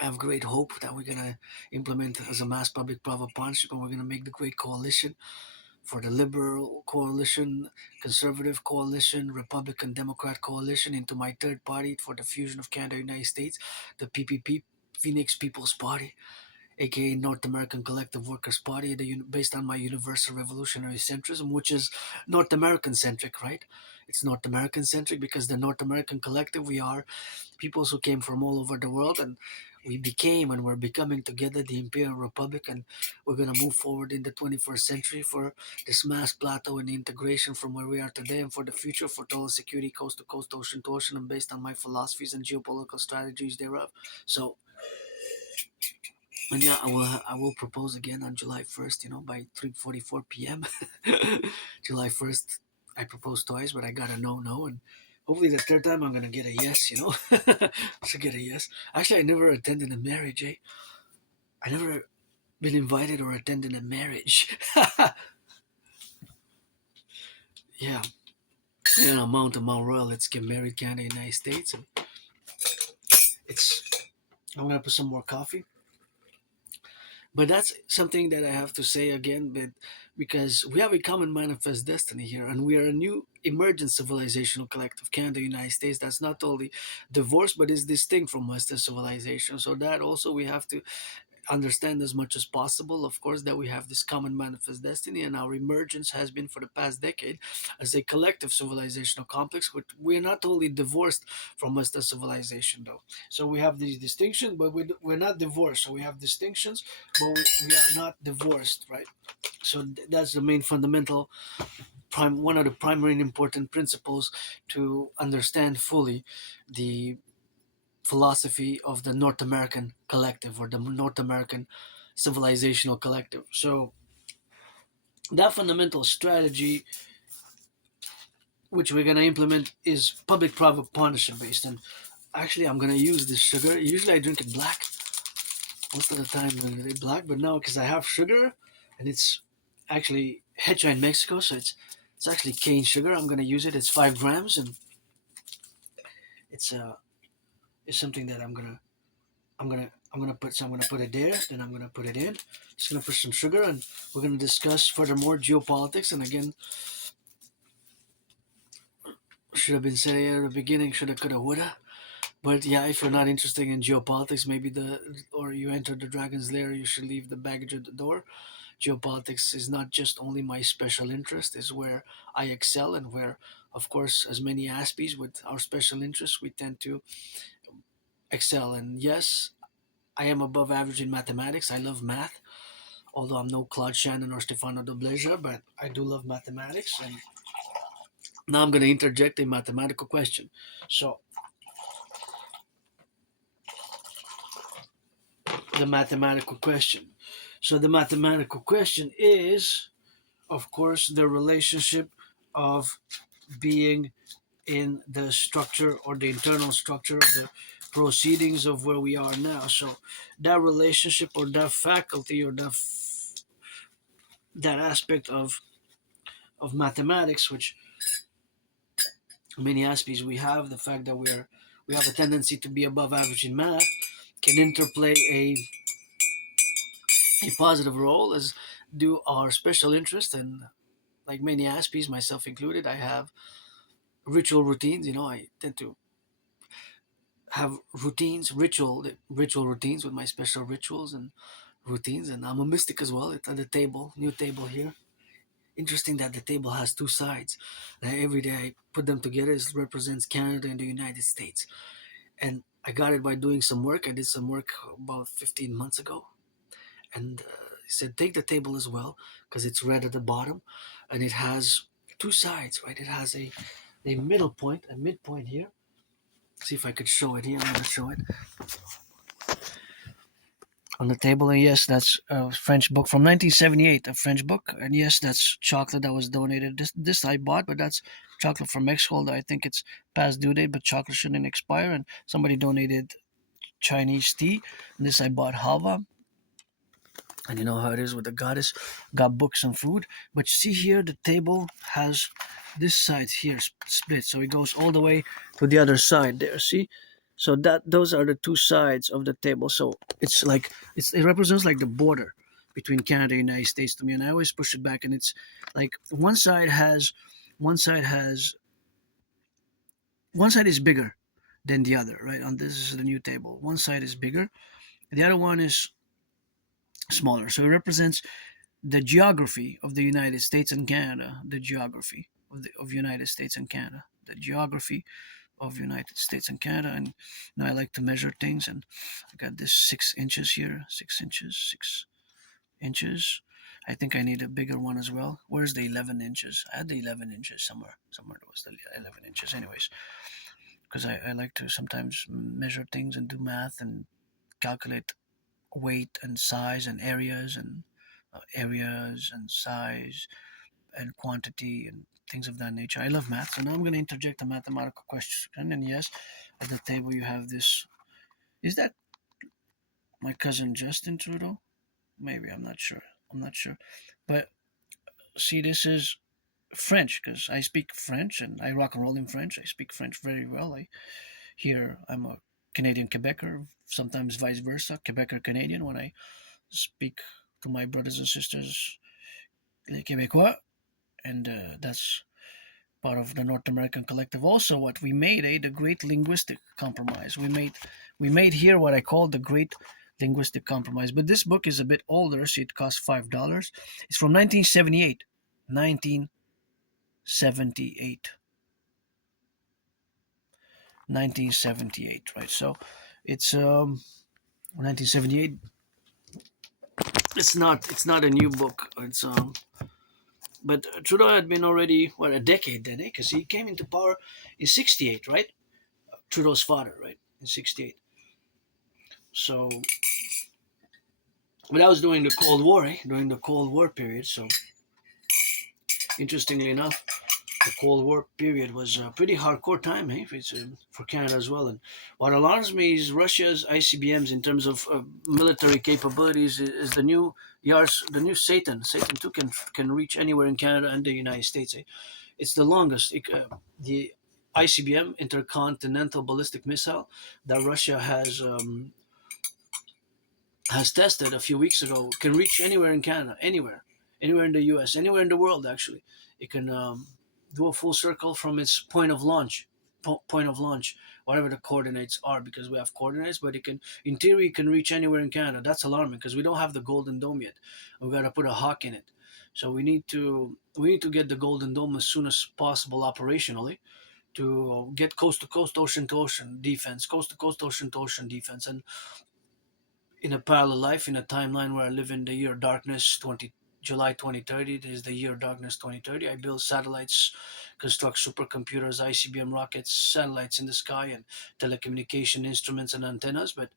I have great hope that we're going to implement as a mass public-private partnership, and we're going to make the great coalition for the Liberal Coalition, Conservative Coalition, Republican Democrat Coalition into my third party for the fusion of Canada and United States, the PPP, Phoenix People's Party, aka North American Collective Workers Party, based on my universal revolutionary centrism, which is North American centric, right? It's North American centric because the North American Collective, we are peoples who came from all over the world, and we became and we're becoming together the Imperial Republic, and we're going to move forward in the 21st century for this mass plateau and integration from where we are today and for the future, for total security, coast to coast, ocean to ocean, and based on my philosophies and geopolitical strategies thereof. So, and yeah, I will propose again on July 1st, by 3:44 p.m. July 1st, I proposed twice, but I got a no, and hopefully the third time I'm gonna get a yes. I should get a yes. Actually, I never attended a marriage. I never been invited or attended a marriage. Yeah, Mount Royal. Let's get married, Canada, United States. And it's. I'm gonna put some more coffee. But that's something that I have to say again, but because we have a common manifest destiny here, and we are a new emergent civilizational collective, Canada, United States, that's not only divorced but is distinct from Western civilization. So that also we have to understand as much as possible, of course, that we have this common manifest destiny, and our emergence has been for the past decade as a collective civilizational complex. Which we're not totally divorced from Western civilization, though. So we have these distinctions, but we're not divorced. So we have distinctions, but we are not divorced, right? So that's the main fundamental one of the primary and important principles to understand fully the philosophy of the North American collective or the North American civilizational collective. So that fundamental strategy which we're going to implement is public-private partnership based. And actually, I'm going to use this sugar. Usually I drink it black. Most of the time I drink it black, but now because I have sugar and it's actually hecha in Mexico, so it's actually cane sugar. I'm going to use it. It's 5 grams, and it's it's something that I'm gonna put. So I'm gonna put it there. Then I'm gonna put it in. Just gonna put some sugar, and we're gonna discuss furthermore geopolitics. And again, should have been said at the beginning. Shoulda, coulda, woulda. But yeah, if you're not interested in geopolitics, maybe or you enter the dragon's lair, you should leave the baggage at the door. Geopolitics is not just only my special interest; is where I excel, and where, of course, as many Aspies with our special interests, we tend to excel. And yes, I am above average in mathematics. I love math, although I'm no Claude Shannon or Stefano Dobleja, but I do love mathematics. And now I'm going to interject a mathematical question. So, the mathematical question. So, the mathematical question is, of course, the relationship of being in the structure or the internal structure of the proceedings of where we are now. So, that relationship or that faculty or that aspect of mathematics, which many aspects we have, the fact that we have a tendency to be above average in math, can interplay a positive role as do our special interest. And like many aspies, myself included, I have ritual routines. I tend to have ritual routines with my special rituals and routines. And I'm a mystic as well. It's on the table, new table here. Interesting that the table has two sides. Every day I put them together, it represents Canada and the United States. And I got it by doing some work. I did some work about 15 months ago, and he said take the table as well because it's red at the bottom, and it has two sides, right? It has a middle point, a midpoint here. See if I could show it here. I'm going to show it on the table. And yes, that's a French book from 1978, a French book. And yes, that's chocolate that was donated. This I bought, but that's chocolate from Mexico. Although I think it's past due date, but chocolate shouldn't expire. And somebody donated Chinese tea. And this I bought halva. And you know how it is with the goddess, got books and food. But you see here, the table has this side here split, so it goes all the way to the other side there. See, so that those are the two sides of the table. So it's like it represents like the border between Canada and the United States to me. And I always push it back, and it's like one side has one side is bigger than the other, right? On this is the new table. One side is bigger, the other one is smaller. So it represents the geography of the United States and Canada, the geography of United States and Canada, the geography of United States and Canada. And I like to measure things, and I got this 6 inches here, 6 inches, 6 inches. I think I need a bigger one as well. Where's the 11 inches? I had the 11 inches somewhere. Somewhere there was the 11 inches. Anyways, because I like to sometimes measure things and do math and calculate weight and size and areas and size and quantity and things of that nature. I love math, so now I'm going to interject a mathematical question. And yes, at the table you have this. Is that my cousin Justin Trudeau? Maybe, I'm not sure. I'm not sure. But see, this is French because I speak French and I rock and roll in French. I speak French very well. I'm a Canadian Quebecer, sometimes vice versa, Quebecer Canadian when I speak to my brothers and sisters, les Québécois, and that's part of the North American collective. Also, what we made, the Great Linguistic Compromise. We made here what I call the Great Linguistic Compromise. But this book is a bit older, so it costs $5. It's from 1978. 1978. 1978, right? So it's 1978. It's not a new book. But Trudeau had been already a decade then, because he came into power in '68, right? Trudeau's father, right, in '68. So But that was during the Cold War, during the Cold War period. So interestingly enough, the Cold War period was a pretty hardcore time, It's, for Canada as well. And what alarms me is Russia's ICBMs in terms of military capabilities is the new Yars, the new Satan. Satan 2 can reach anywhere in Canada and the United States. It's the longest. The ICBM, intercontinental ballistic missile, that Russia has tested a few weeks ago, can reach anywhere in Canada, anywhere in the U.S., anywhere in the world. Actually, it can do a full circle from its point of launch, point of launch, whatever the coordinates are, because we have coordinates. But it can, in theory, it can reach anywhere in Canada. That's alarming because we don't have the Golden Dome yet. We've got to put a hawk in it. So we need to get the Golden Dome as soon as possible operationally to get coast to coast, ocean to ocean defense, coast to coast, ocean to ocean defense, and in a parallel life, in a timeline where I live in the year darkness 20 July 2030. This is the year darkness 2030. I build satellites, construct supercomputers, ICBM rockets, satellites in the sky, and telecommunication instruments and antennas. But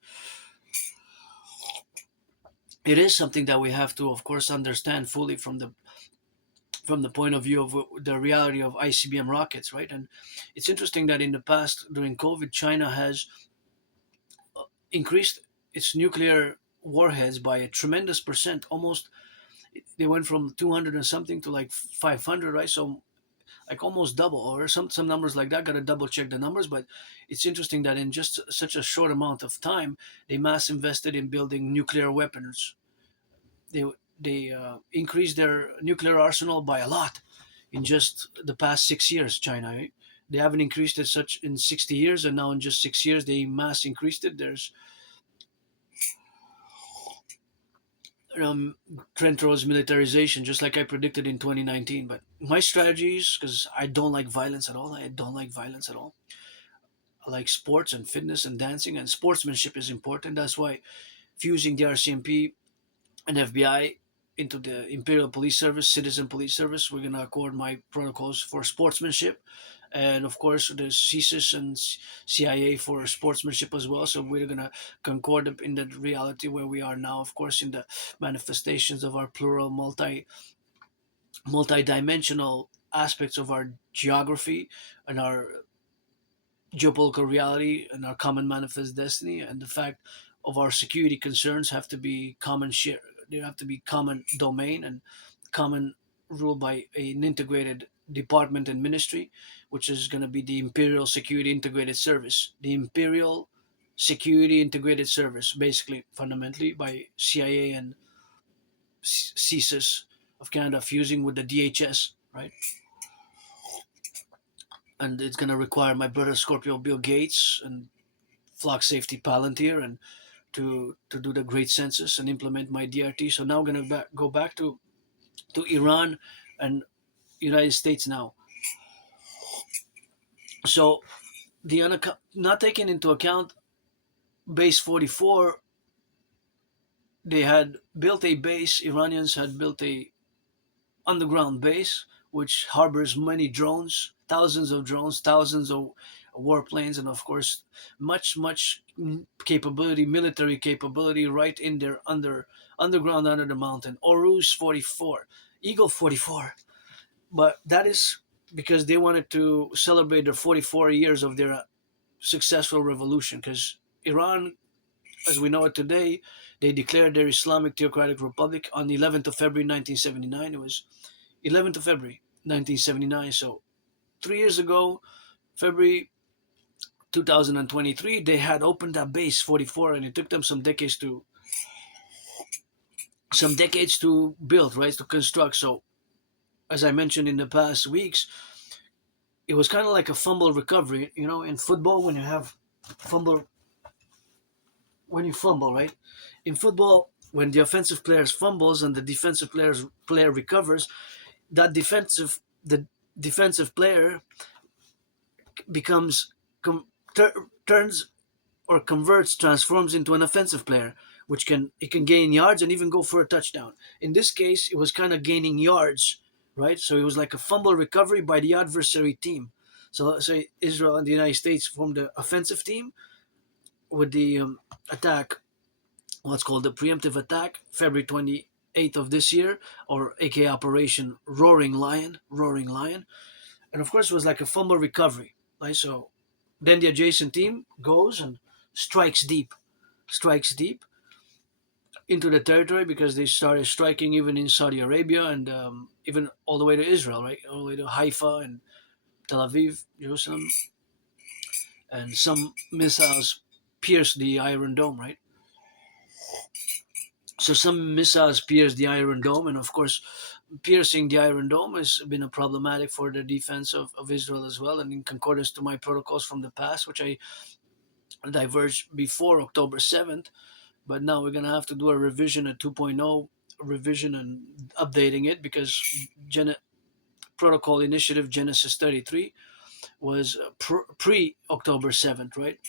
it is something that we have to, of course, understand fully from the point of view of the reality of ICBM rockets, right? And it's interesting that in the past, during COVID, China has increased its nuclear warheads by a tremendous percent. Almost, they went from 200 and something to like 500, right? So like almost double, or some numbers like that. Got to double check the numbers, but it's interesting that in just such a short amount of time, they mass invested in building nuclear weapons. They increased their nuclear arsenal by a lot in just the past 6 years. China, eh? They haven't increased it such in 60 years, and now in just 6 years they mass increased it. There's um, trend towards militarization, just like I predicted in 2019. But my strategies, because I don't like violence at all. I don't like violence at all. I like sports and fitness and dancing, and sportsmanship is important. That's why fusing the RCMP and FBI into the Imperial Police Service, Citizen Police Service, we're gonna accord my protocols for sportsmanship, and of course the CSIS and CIA for sportsmanship as well. So we're gonna concord in the reality where we are now, of course, in the manifestations of our plural, multi-dimensional aspects of our geography and our geopolitical reality and our common manifest destiny, and the fact of our security concerns have to be common share. They have to be common domain and common ruled by an integrated department and ministry, which is going to be the Imperial Security Integrated Service. The Imperial Security Integrated Service, basically, fundamentally, by CIA and CSIS of Canada fusing with the DHS, right? And it's going to require my brother Scorpio Bill Gates and Flock Safety Palantir and to do the great census and implement my DRT. So now I'm going to go back to Iran and United States now. So not taking into account base 44, they had built a base. Iranians had built a underground base which harbors many drones, thousands of warplanes, and of course much capability, military capability, right in there underground under the mountain. Orus 44, Eagle 44. But that is because they wanted to celebrate their 44 years of their successful revolution, because Iran, as we know it today, they declared their Islamic Theocratic Republic on the 11th of February 1979. It was 11th of February 1979. So 3 years ago, February 2023, they had opened that base 44, and it took them some decades to build, right, to construct. So as I mentioned in the past weeks, it was kind of like a fumble recovery. In football, when you have fumble, when you fumble, right? In football, when the offensive player fumbles and the defensive player recovers, that the defensive player becomes turns or converts, transforms into an offensive player, which can gain yards and even go for a touchdown. In this case, it was kind of gaining yards, right? So it was like a fumble recovery by the adversary team. So say Israel and the United States formed the offensive team with the attack what's called the preemptive attack, February 28th of this year, or aka Operation Roaring Lion. And of course, it was like a fumble recovery, right? So then the adjacent team goes and strikes deep, strikes deep into the territory because they started striking even in Saudi Arabia and even all the way to Israel, right? All the way to Haifa and Tel Aviv, Jerusalem, and some missiles pierced the Iron Dome, right? So some missiles pierced the Iron Dome, and of course, piercing the Iron Dome has been a problematic for the defense of Israel as well, and in concordance to my protocols from the past, which I diverged before October 7th, but now we're gonna have to do a revision, a 2.0 revision, and updating it because protocol initiative Genesis 33 was pre October 7th, right?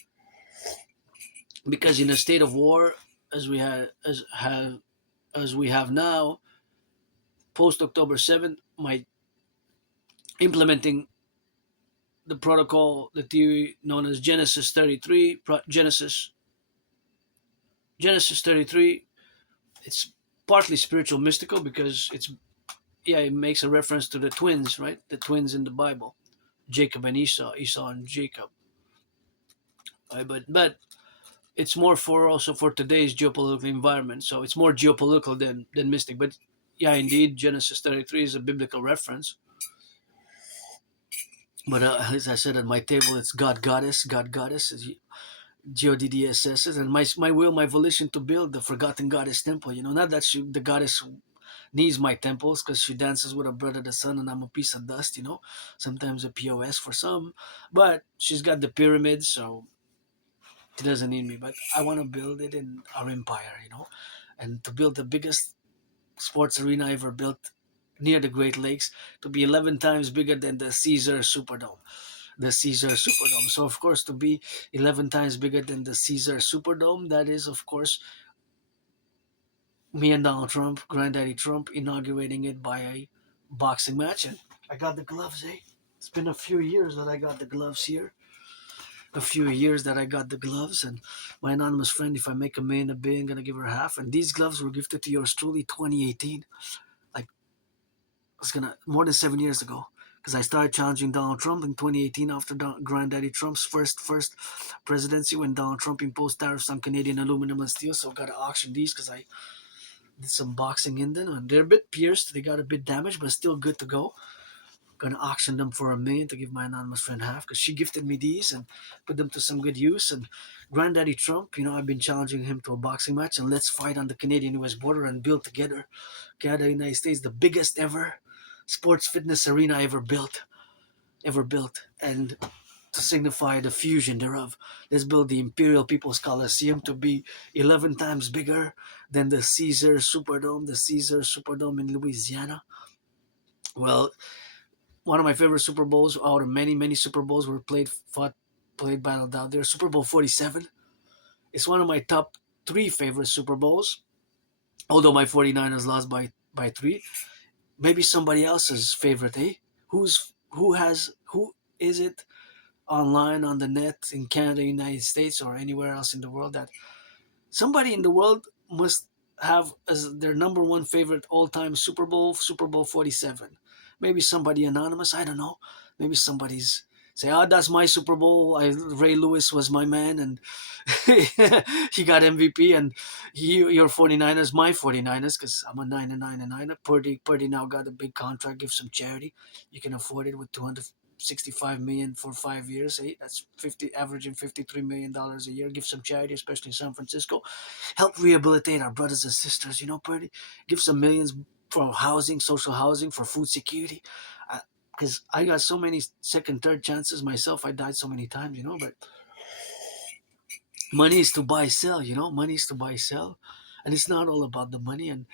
Because in a state of war as we had as we have now, post October 7th, my implementing the protocol, the theory known as Genesis 33. It's partly spiritual mystical because it makes a reference to the twins, right? The twins in the Bible, Jacob and Esau and Jacob. Right? But it's more for also for today's geopolitical environment. So it's more geopolitical than mystic. But yeah, indeed, Genesis 33 is a biblical reference. But as I said at my table, it's God Goddess, GODDSS, and my will, my volition to build the forgotten goddess temple. Not that the goddess needs my temples because she dances with her brother the sun, and I'm a piece of dust. Sometimes a POS for some, but she's got the pyramids, so she doesn't need me. But I want to build it in our empire, and to build the biggest sports arena ever built near the Great Lakes, to be 11 times bigger than the Caesar Superdome. The Caesar Superdome. So, of course, to be 11 times bigger than the Caesar Superdome, that is, of course, me and Donald Trump, Granddaddy Trump, inaugurating it by a boxing match. And I got the gloves, eh? It's been a few years that I got the gloves here. A few years that I got the gloves, and my anonymous friend, if I make a million a billion, gonna give her half. And these gloves were gifted to yours truly 2018. Like, it's gonna more than 7 years ago. Because I started challenging Donald Trump in 2018 after Granddaddy Trump's first presidency, when Donald Trump imposed tariffs on Canadian aluminum and steel. So I got to auction these because I did some boxing in them, and they're a bit pierced. They got a bit damaged, but still good to go. Gonna auction them for a million to give my anonymous friend half because she gifted me these and put them to some good use. And Granddaddy Trump, I've been challenging him to a boxing match, and let's fight on the Canadian-U.S. border and build together. Canada, United States, the biggest ever sports fitness arena ever built, and to signify the fusion thereof, let's build the Imperial People's Coliseum to be 11 times bigger than the Caesar Superdome in Louisiana. Well, one of my favorite Super Bowls out of many, many Super Bowls were played battled out there. Super Bowl 47. It's one of my top three favorite Super Bowls, although my 49ers lost by three. Maybe somebody else's favorite, eh? Who is it online on the net in Canada, United States, or anywhere else in the world that somebody in the world must have as their number one favorite all-time Super Bowl 47? Maybe somebody anonymous, I don't know. Maybe somebody's say, "Oh, that's my Super Bowl. Ray Lewis was my man, and he got MVP, and your 49ers, my 49ers, because I'm a 9 and 9 and 9. Purdy now got a big contract, give some charity. You can afford it with 265 million for 5 years. That's 50, averaging $53 million a year. Give some charity, especially in San Francisco. Help rehabilitate our brothers and sisters. Purdy, give some millions for housing, social housing, for food security. Because I got so many second, third chances myself. I died so many times, but money is to buy, sell, money is to buy, sell. And it's not all about the money. And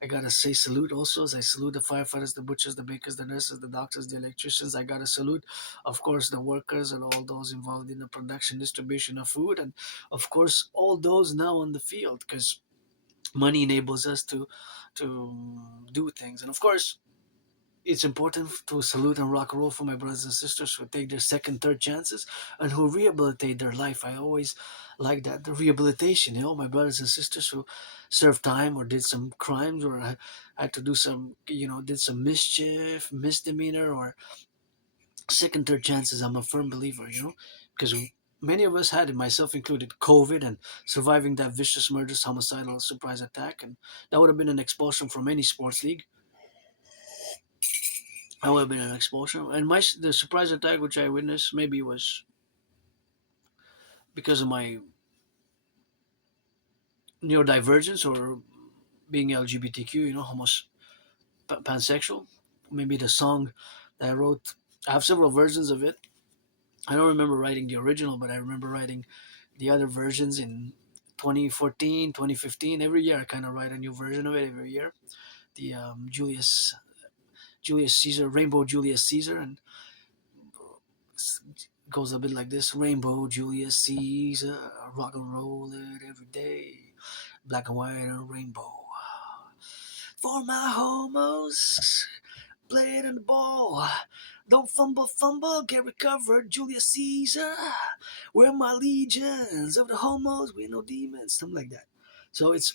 I gotta say salute also, as I salute the firefighters, the butchers, the bakers, the nurses, the doctors, the electricians. I gotta salute, of course, the workers and all those involved in the production, distribution of food, and of course all those now on the field, because money enables us to do things. And of course, it's important to salute and rock and roll for my brothers and sisters who take their second, third chances and who rehabilitate their life. I always like that, the rehabilitation. My brothers and sisters who served time or did some crimes or had to do some, did some mischief, misdemeanor, or second, third chances. I'm a firm believer, because many of us had it, myself included, COVID and surviving that vicious, murderous, homicidal surprise attack, and that would have been an expulsion from any sports league. I would have been an expulsion. And the surprise attack which I witnessed maybe was because of my neurodivergence or being LGBTQ, pansexual. Maybe the song that I wrote, I have several versions of it. I don't remember writing the original, but I remember writing the other versions in 2014, 2015. Every year I kind of write a new version of it every year. The Julius Caesar, Rainbow Julius Caesar, and goes a bit like this: Rainbow Julius Caesar, rock and roll it every day, black and white and rainbow. For my homos, play it in the ball. Don't fumble, fumble, get recovered, Julius Caesar. We're my legions of the homos, we no demons, something like that. So it's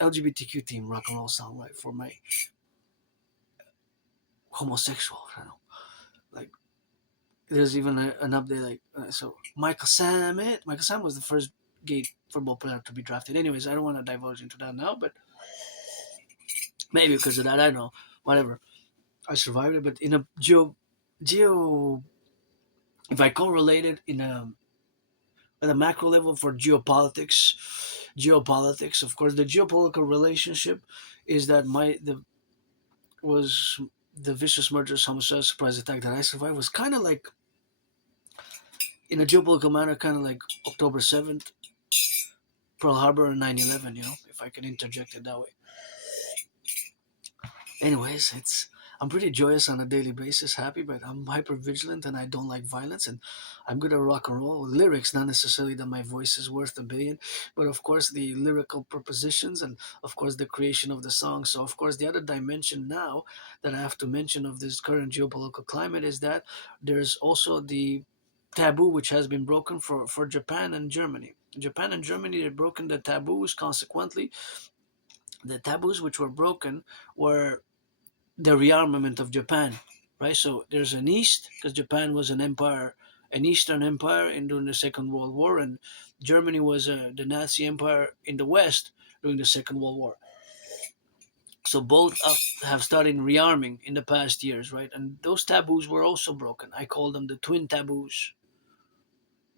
LGBTQ team rock and roll song, right? For my homosexual, like there's even an update like so. Michael Sam was the first gay football player to be drafted. Anyways, I don't want to divulge into that now, but maybe because of that, I don't know. Whatever, I survived it. But in a geo, if I correlate it in a at a macro level for geopolitics, of course, the geopolitical relationship is that was the vicious murderous homicide surprise attack that I survived was kind of like in a geopolitical manner, kind of like October 7th, Pearl Harbor, and 9/11. If I can interject it that way. Anyways, I'm pretty joyous on a daily basis, happy, but I'm hyper vigilant and I don't like violence, and I'm good at rock and roll lyrics. Not necessarily that my voice is worth a billion, but of course the lyrical propositions and of course the creation of the song. So of course the other dimension now that I have to mention of this current geopolitical climate is that there's also the taboo which has been broken for Japan and Germany. Japan and Germany have broken the taboos. Consequently, the taboos which were broken were the rearmament of Japan, right? So there's an East, because Japan was an empire, an Eastern empire during the Second World War, and Germany was the Nazi empire in the West during the Second World War. So both have started rearming in the past years, right? And those taboos were also broken. I call them the twin taboos,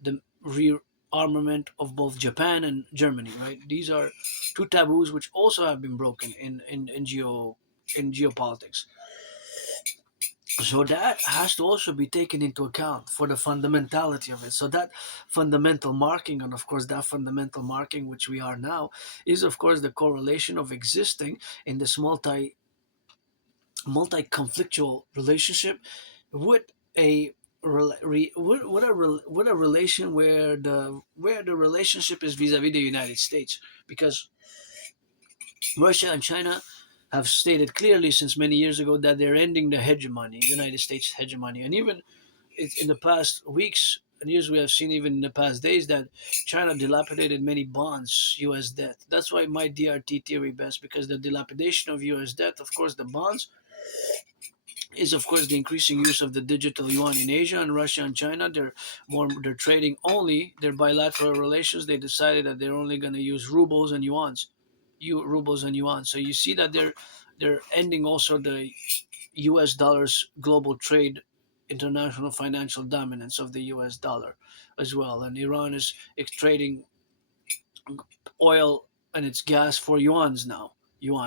the rearmament of both Japan and Germany, right? These are two taboos which also have been broken in geopolitics. So that has to also be taken into account for the fundamentality of it. So that fundamental marking, and of course that fundamental marking which we are now, is of course the correlation of existing in this multi conflictual relationship with a with a relation where the relationship is vis-a-vis the United States, because Russia and China have stated clearly since many years ago that they're ending the hegemony, United States hegemony, and even in the past weeks and years we have seen, even in the past days, that China dilapidated many bonds, U.S. debt. That's why my DRT theory best, because the dilapidation of U.S. debt, of course, the bonds is of course the increasing use of the digital yuan in Asia, and Russia and China. They're trading only their bilateral relations. They decided that they're only going to use rubles and yuans, rubles and yuan. So you see that they're ending also the U.S. dollar's global trade, international financial dominance of the U.S. dollar as well. And Iran is trading oil and its gas for yuan.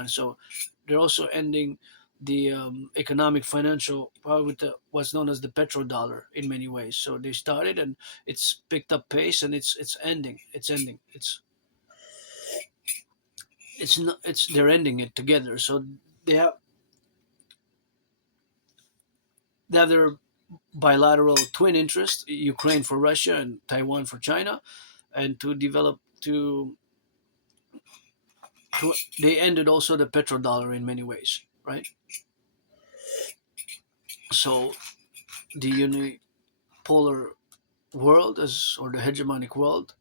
So they're also ending the economic financial power with what's known as the petrodollar in many ways. So they started and it's picked up pace, and it's ending. It's not. It's they're ending it together. So they have they have their bilateral twin interests: Ukraine for Russia and Taiwan for China, and to they ended also the petrodollar in many ways, right? So the unipolar world, as or the hegemonic world,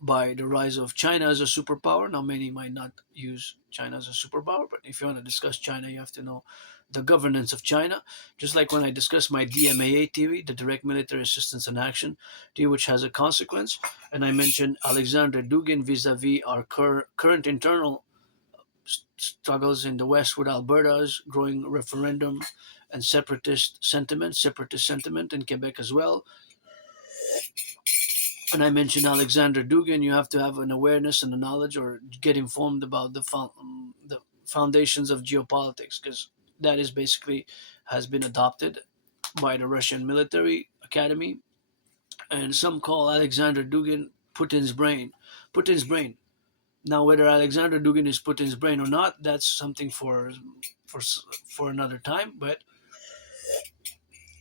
by the rise of China as a superpower. Now, many might not use China as a superpower, but if you want to discuss China, you have to know the governance of China. Just like when I discussed my DMAA theory, the direct military assistance and action theory, which has a consequence, and I mentioned Alexander Dugin vis-a-vis our current internal struggles in the West with Alberta's growing referendum and separatist sentiment in Quebec as well. And I mentioned Alexander Dugin, you have to have an awareness and a knowledge or get informed about the foundations of geopolitics, because that is basically has been adopted by the Russian military academy. And some call Alexander Dugin Putin's brain. Putin's brain. Now, whether Alexander Dugin is Putin's brain or not, that's something for for another time. But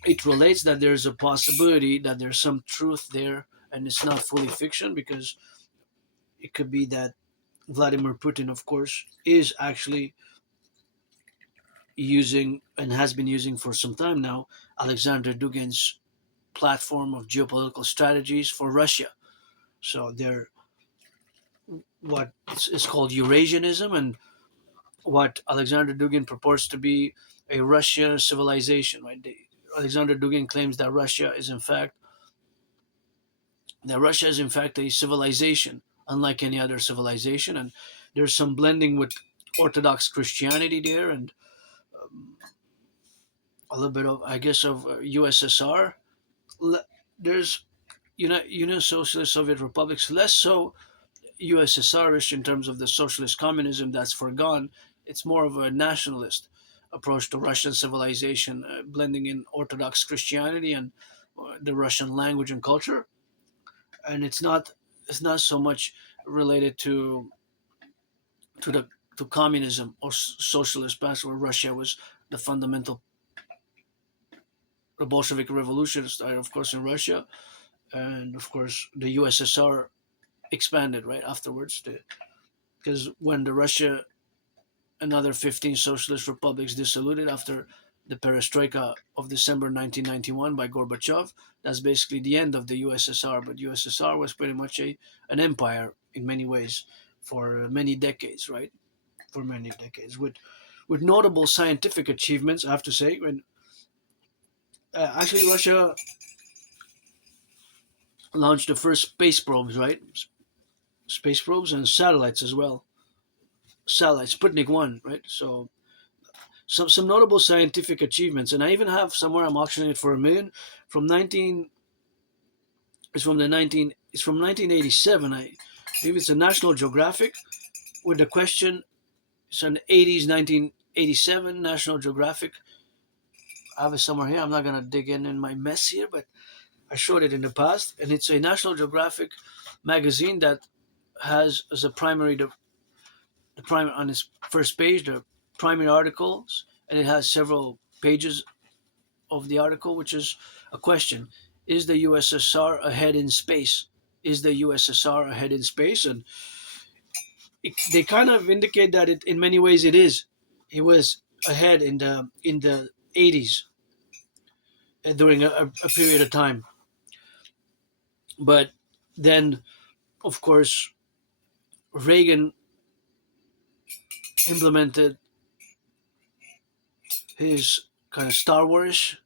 it relates that there's a possibility that there's some truth there, and it's not fully fiction, because it could be that Vladimir Putin, of course, is actually using and has been using for some time now Alexander Dugin's platform of geopolitical strategies for Russia. So they're what is called Eurasianism, and what Alexander Dugin purports to be a Russian civilization. Right? Alexander Dugin claims that Russia is in fact a civilization, unlike any other civilization, and there's some blending with Orthodox Christianity there, and a little bit of, I guess, of USSR. There's Socialist Soviet republics, less so USSRish in terms of the socialist communism that's forgone. It's more of a nationalist approach to Russian civilization, blending in Orthodox Christianity and the Russian language and culture. And it's not so much related to the to communism or socialist past, where Russia was the fundamental. The Bolshevik Revolution started, of course, in Russia, and of course the USSR expanded right afterwards. Because when the Russia and other 15 socialist republics dissoluted after the perestroika of December 1991 by Gorbachev, that's basically the end of the USSR. But USSR was pretty much an empire in many ways for many decades, right? For many decades, with notable scientific achievements, I have to say. When actually Russia launched the first space probes, right? Space probes and satellites as well. Satellites, Sputnik 1, right? So some notable scientific achievements, and I even have somewhere I'm auctioning it for $1 million from 19. It's from 1987. I believe it's a National Geographic with the question. It's an 80s 1987 National Geographic. I have it somewhere here. I'm not gonna dig in my mess here, but I showed it in the past, and it's a National Geographic magazine that has as a primary the primary on its first page the primary articles, and it has several pages of the article, which is a question: is the USSR ahead in space? Is the USSR ahead in space? And they kind of indicate that in many ways it is. It was ahead in the 80s during a period of time, but then of course Reagan implemented his kind of Star Wars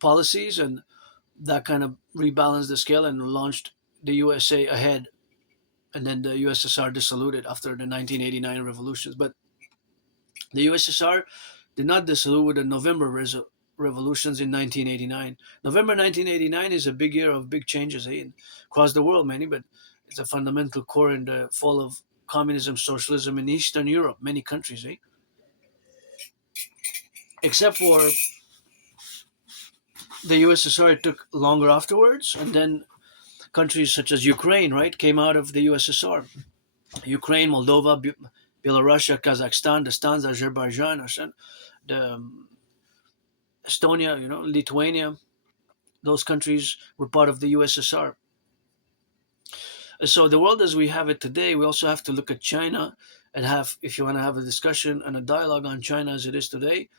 policies, and that kind of rebalanced the scale and launched the USA ahead. And then the USSR dissolved after the 1989 revolutions. But the USSR did not dissolve with the revolutions in 1989. November 1989 is a big year of big changes across the world, many, but it's a fundamental core in the fall of communism, socialism in Eastern Europe, many countries, except for the USSR. It took longer afterwards, and then countries such as Ukraine, right, came out of the USSR. Ukraine, Moldova, Belarus, Kazakhstan, the Stans, Azerbaijan, the Estonia, Lithuania. Those countries were part of the USSR. So the world as we have it today, we also have to look at China and have, if you want to have a discussion and a dialogue on China as it is today,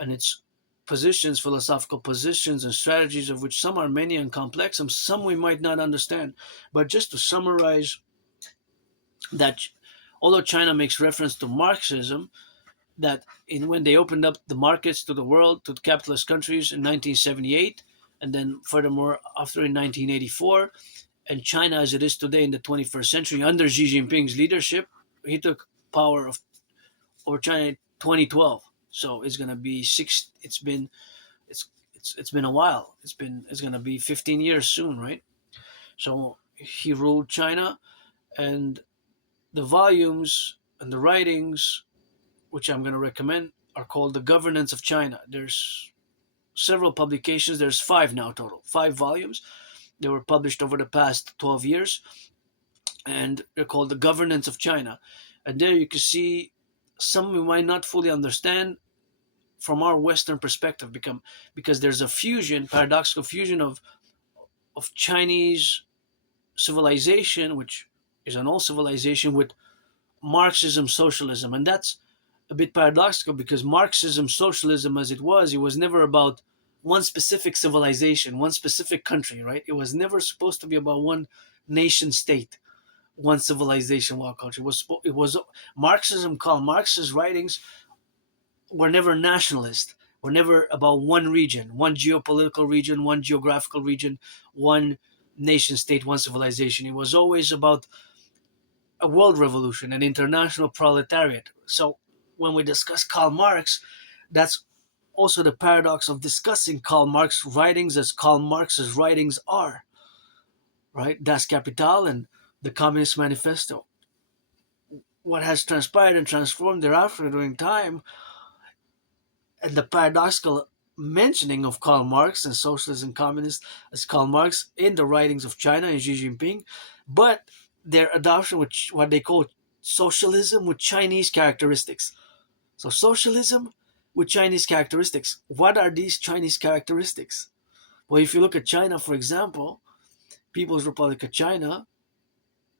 and its positions, philosophical positions, and strategies, of which some are many and complex, and some we might not understand. But just to summarize, that although China makes reference to Marxism, that when they opened up the markets to the world, to the capitalist countries in 1978, and then furthermore after in 1984, and China as it is today in the 21st century under Xi Jinping's leadership, he took power of over China in 2012. So it's gonna be six. It's been a while. It's gonna be 15 years soon, right? So he ruled China, and the volumes and the writings which I'm gonna recommend are called The Governance of China. There's several publications. There's five now total, five volumes. They were published over the past 12 years, and they're called The Governance of China. And there you can see some we might not fully understand from our Western perspective, because there's a fusion, paradoxical fusion of Chinese civilization, which is an old civilization, with Marxism, socialism, and that's a bit paradoxical because Marxism, socialism, as it was never about one specific civilization, one specific country, right? It was never supposed to be about one nation state, one civilization, one culture. It was Marxism. Karl Marx's writings were never nationalist. Were never about one region, one geopolitical region, one geographical region, one nation state, one civilization. It was always about a world revolution, an international proletariat. So when we discuss Karl Marx, that's also the paradox of discussing Karl Marx's writings as Karl Marx's writings are, right? Das Kapital and the Communist Manifesto. What has transpired and transformed thereafter during time, and the paradoxical mentioning of Karl Marx and socialists and communists as Karl Marx in the writings of China and Xi Jinping, but their adoption, which what they call socialism with Chinese characteristics. So socialism with Chinese characteristics. What are these Chinese characteristics? Well, if you look at China, for example, People's Republic of China,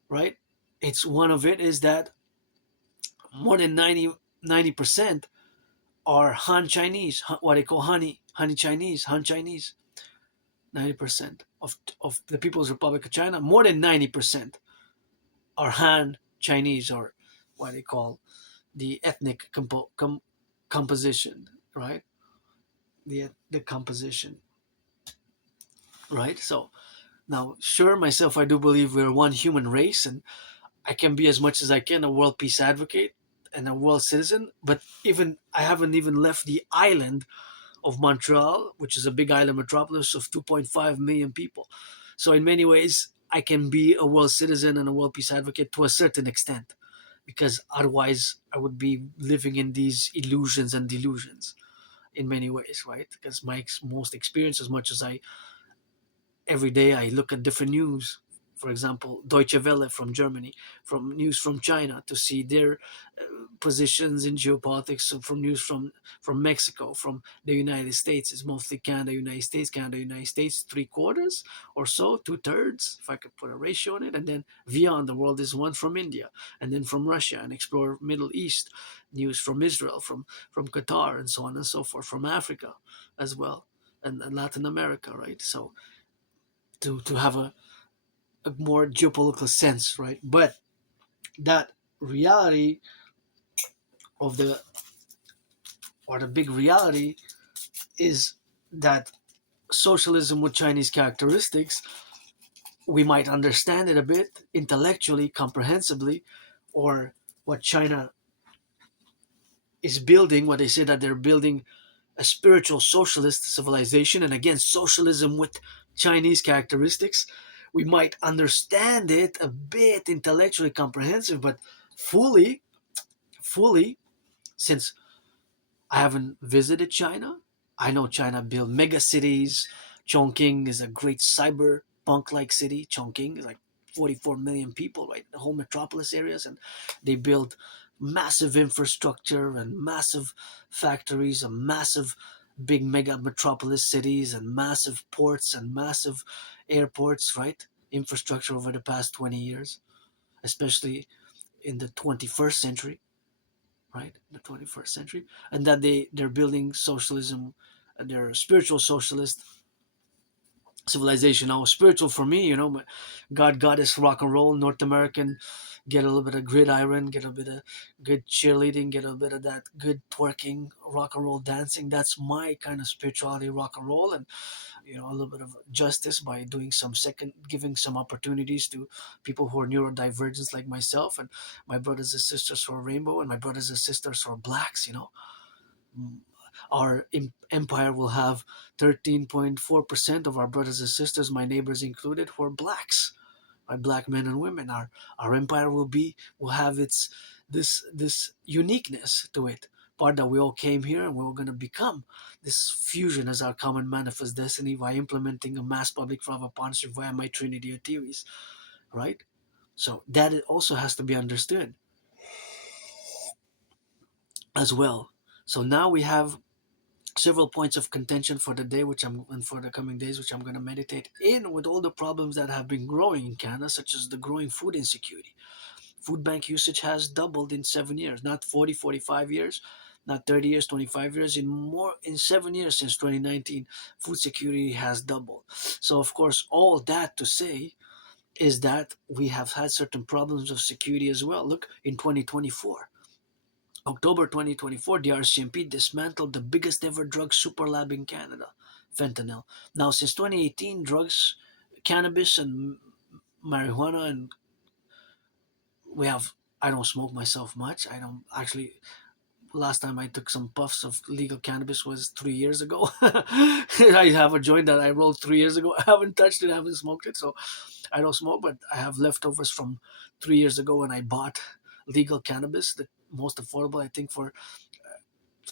right? It's one of it is that more than 90% are Han Chinese, what they call honey Chinese, Han Chinese. 90% of the People's Republic of China, more than 90% are Han Chinese, or what they call the ethnic composition, right? The composition, right? So now, sure, myself, I do believe we're one human race, and I can be as much as I can a world peace advocate and a world citizen. But even I haven't even left the island of Montreal, which is a big island metropolis of 2.5 million people. So in many ways, I can be a world citizen and a world peace advocate to a certain extent, because otherwise I would be living in these illusions and delusions in many ways, right? Because my most experience, as much as I every day I look at different news. For example, Deutsche Welle from Germany, from news from China to see their positions in geopolitics, so from news from Mexico, from the United States. It's mostly Canada, United States, Canada, United States, three quarters or so, two thirds, if I could put a ratio on it. And then beyond the world is one from India, and then from Russia, and explore Middle East, news from Israel, from Qatar, and so on and so forth, from Africa as well, and Latin America, right? So to have a more geopolitical sense, right? But that reality of the big reality is that socialism with Chinese characteristics, we might understand it a bit intellectually, comprehensively, or what China is building, what they say that they're building a spiritual socialist civilization, and again, socialism with Chinese characteristics. We might understand it a bit intellectually comprehensive, but fully, since I haven't visited China, I know China built mega cities. Chongqing is a great cyberpunk-like city. Chongqing is like 44 million people, right? The whole metropolis areas, and they build massive infrastructure and massive factories and massive big mega metropolis cities and massive ports and massive airports, right? Infrastructure over the past 20 years, especially in the 21st century, right? The 21st century, and that they're building socialism they're spiritual socialist. Civilization now spiritual for me, God, goddess, rock and roll, North American, get a little bit of gridiron, get a bit of good cheerleading, get a bit of that good twerking, rock and roll dancing. That's my kind of spirituality, rock and roll. And a little bit of justice by doing some second, giving some opportunities to people who are neurodivergent like myself, and my brothers and sisters who are rainbow, and my brothers and sisters who are blacks. Our empire will have 13.4% of our brothers and sisters, my neighbors included, who are blacks, by black men and women. Our empire will have its this uniqueness to it. Part that we all came here and we're gonna become this fusion as our common manifest destiny by implementing a mass public private partnership via my Trinity of theories, right? So that it also has to be understood as well. So now we have several points of contention for the day, which I'm and for the coming days, which I'm going to meditate in, with all the problems that have been growing in Canada, such as the growing food insecurity. Food bank usage has doubled in 7 years, not 40, 45 years, not 30 years, 25 years, in 7 years since 2019, food security has doubled. So, of course, all that to say is that we have had certain problems of security as well. Look, in 2024, October 2024, the RCMP dismantled the biggest ever drug super lab in Canada, fentanyl. Now, since 2018, drugs, cannabis, and marijuana, and we have. I don't smoke myself much. I don't actually. Last time I took some puffs of legal cannabis was 3 years ago. I have a joint that I rolled 3 years ago. I haven't touched it, I haven't smoked it, so I don't smoke. But I have leftovers from 3 years ago when I bought legal cannabis, the most affordable, I think, for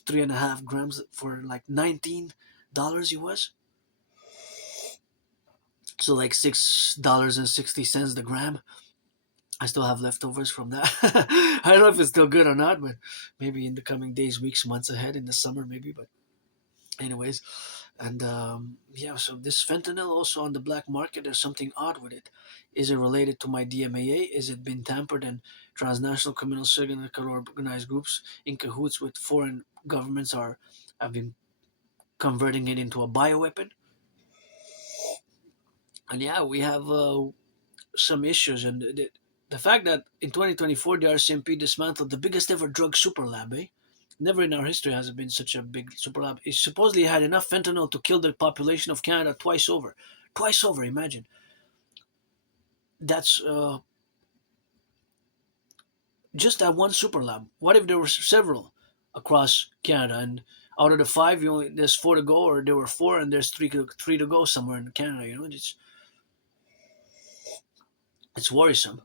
3.5 grams for like $19 US. So like $6.60 the gram. I still have leftovers from that. I don't know if it's still good or not, but maybe in the coming days, weeks, months ahead, in the summer, maybe. But anyways, and yeah, so this fentanyl also on the black market, there's something odd with it. Is it related to my DMAA? Is it been tampered and transnational criminal cynical organized groups in cahoots with foreign governments have been converting it into a bioweapon? And yeah, we have some issues, and the fact that in 2024 the RCMP dismantled the biggest ever drug super lab, eh? Never in our history has it been such a big super lab. It supposedly had enough fentanyl to kill the population of Canada twice over. Twice over, imagine. That's just that one super lab. What if there were several across Canada, and out of the five, there's four to go, or there were four and there's three to go somewhere in Canada? It's worrisome.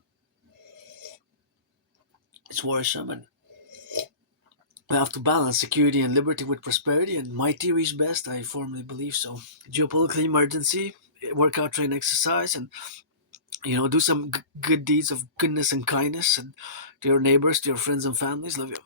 It's worrisome, and we have to balance security and liberty with prosperity, and my theory is best. I firmly believe so. Geopolitical emergency, workout, train, exercise, and do some good deeds of goodness and kindness, and to your neighbors, to your friends and families. Love you.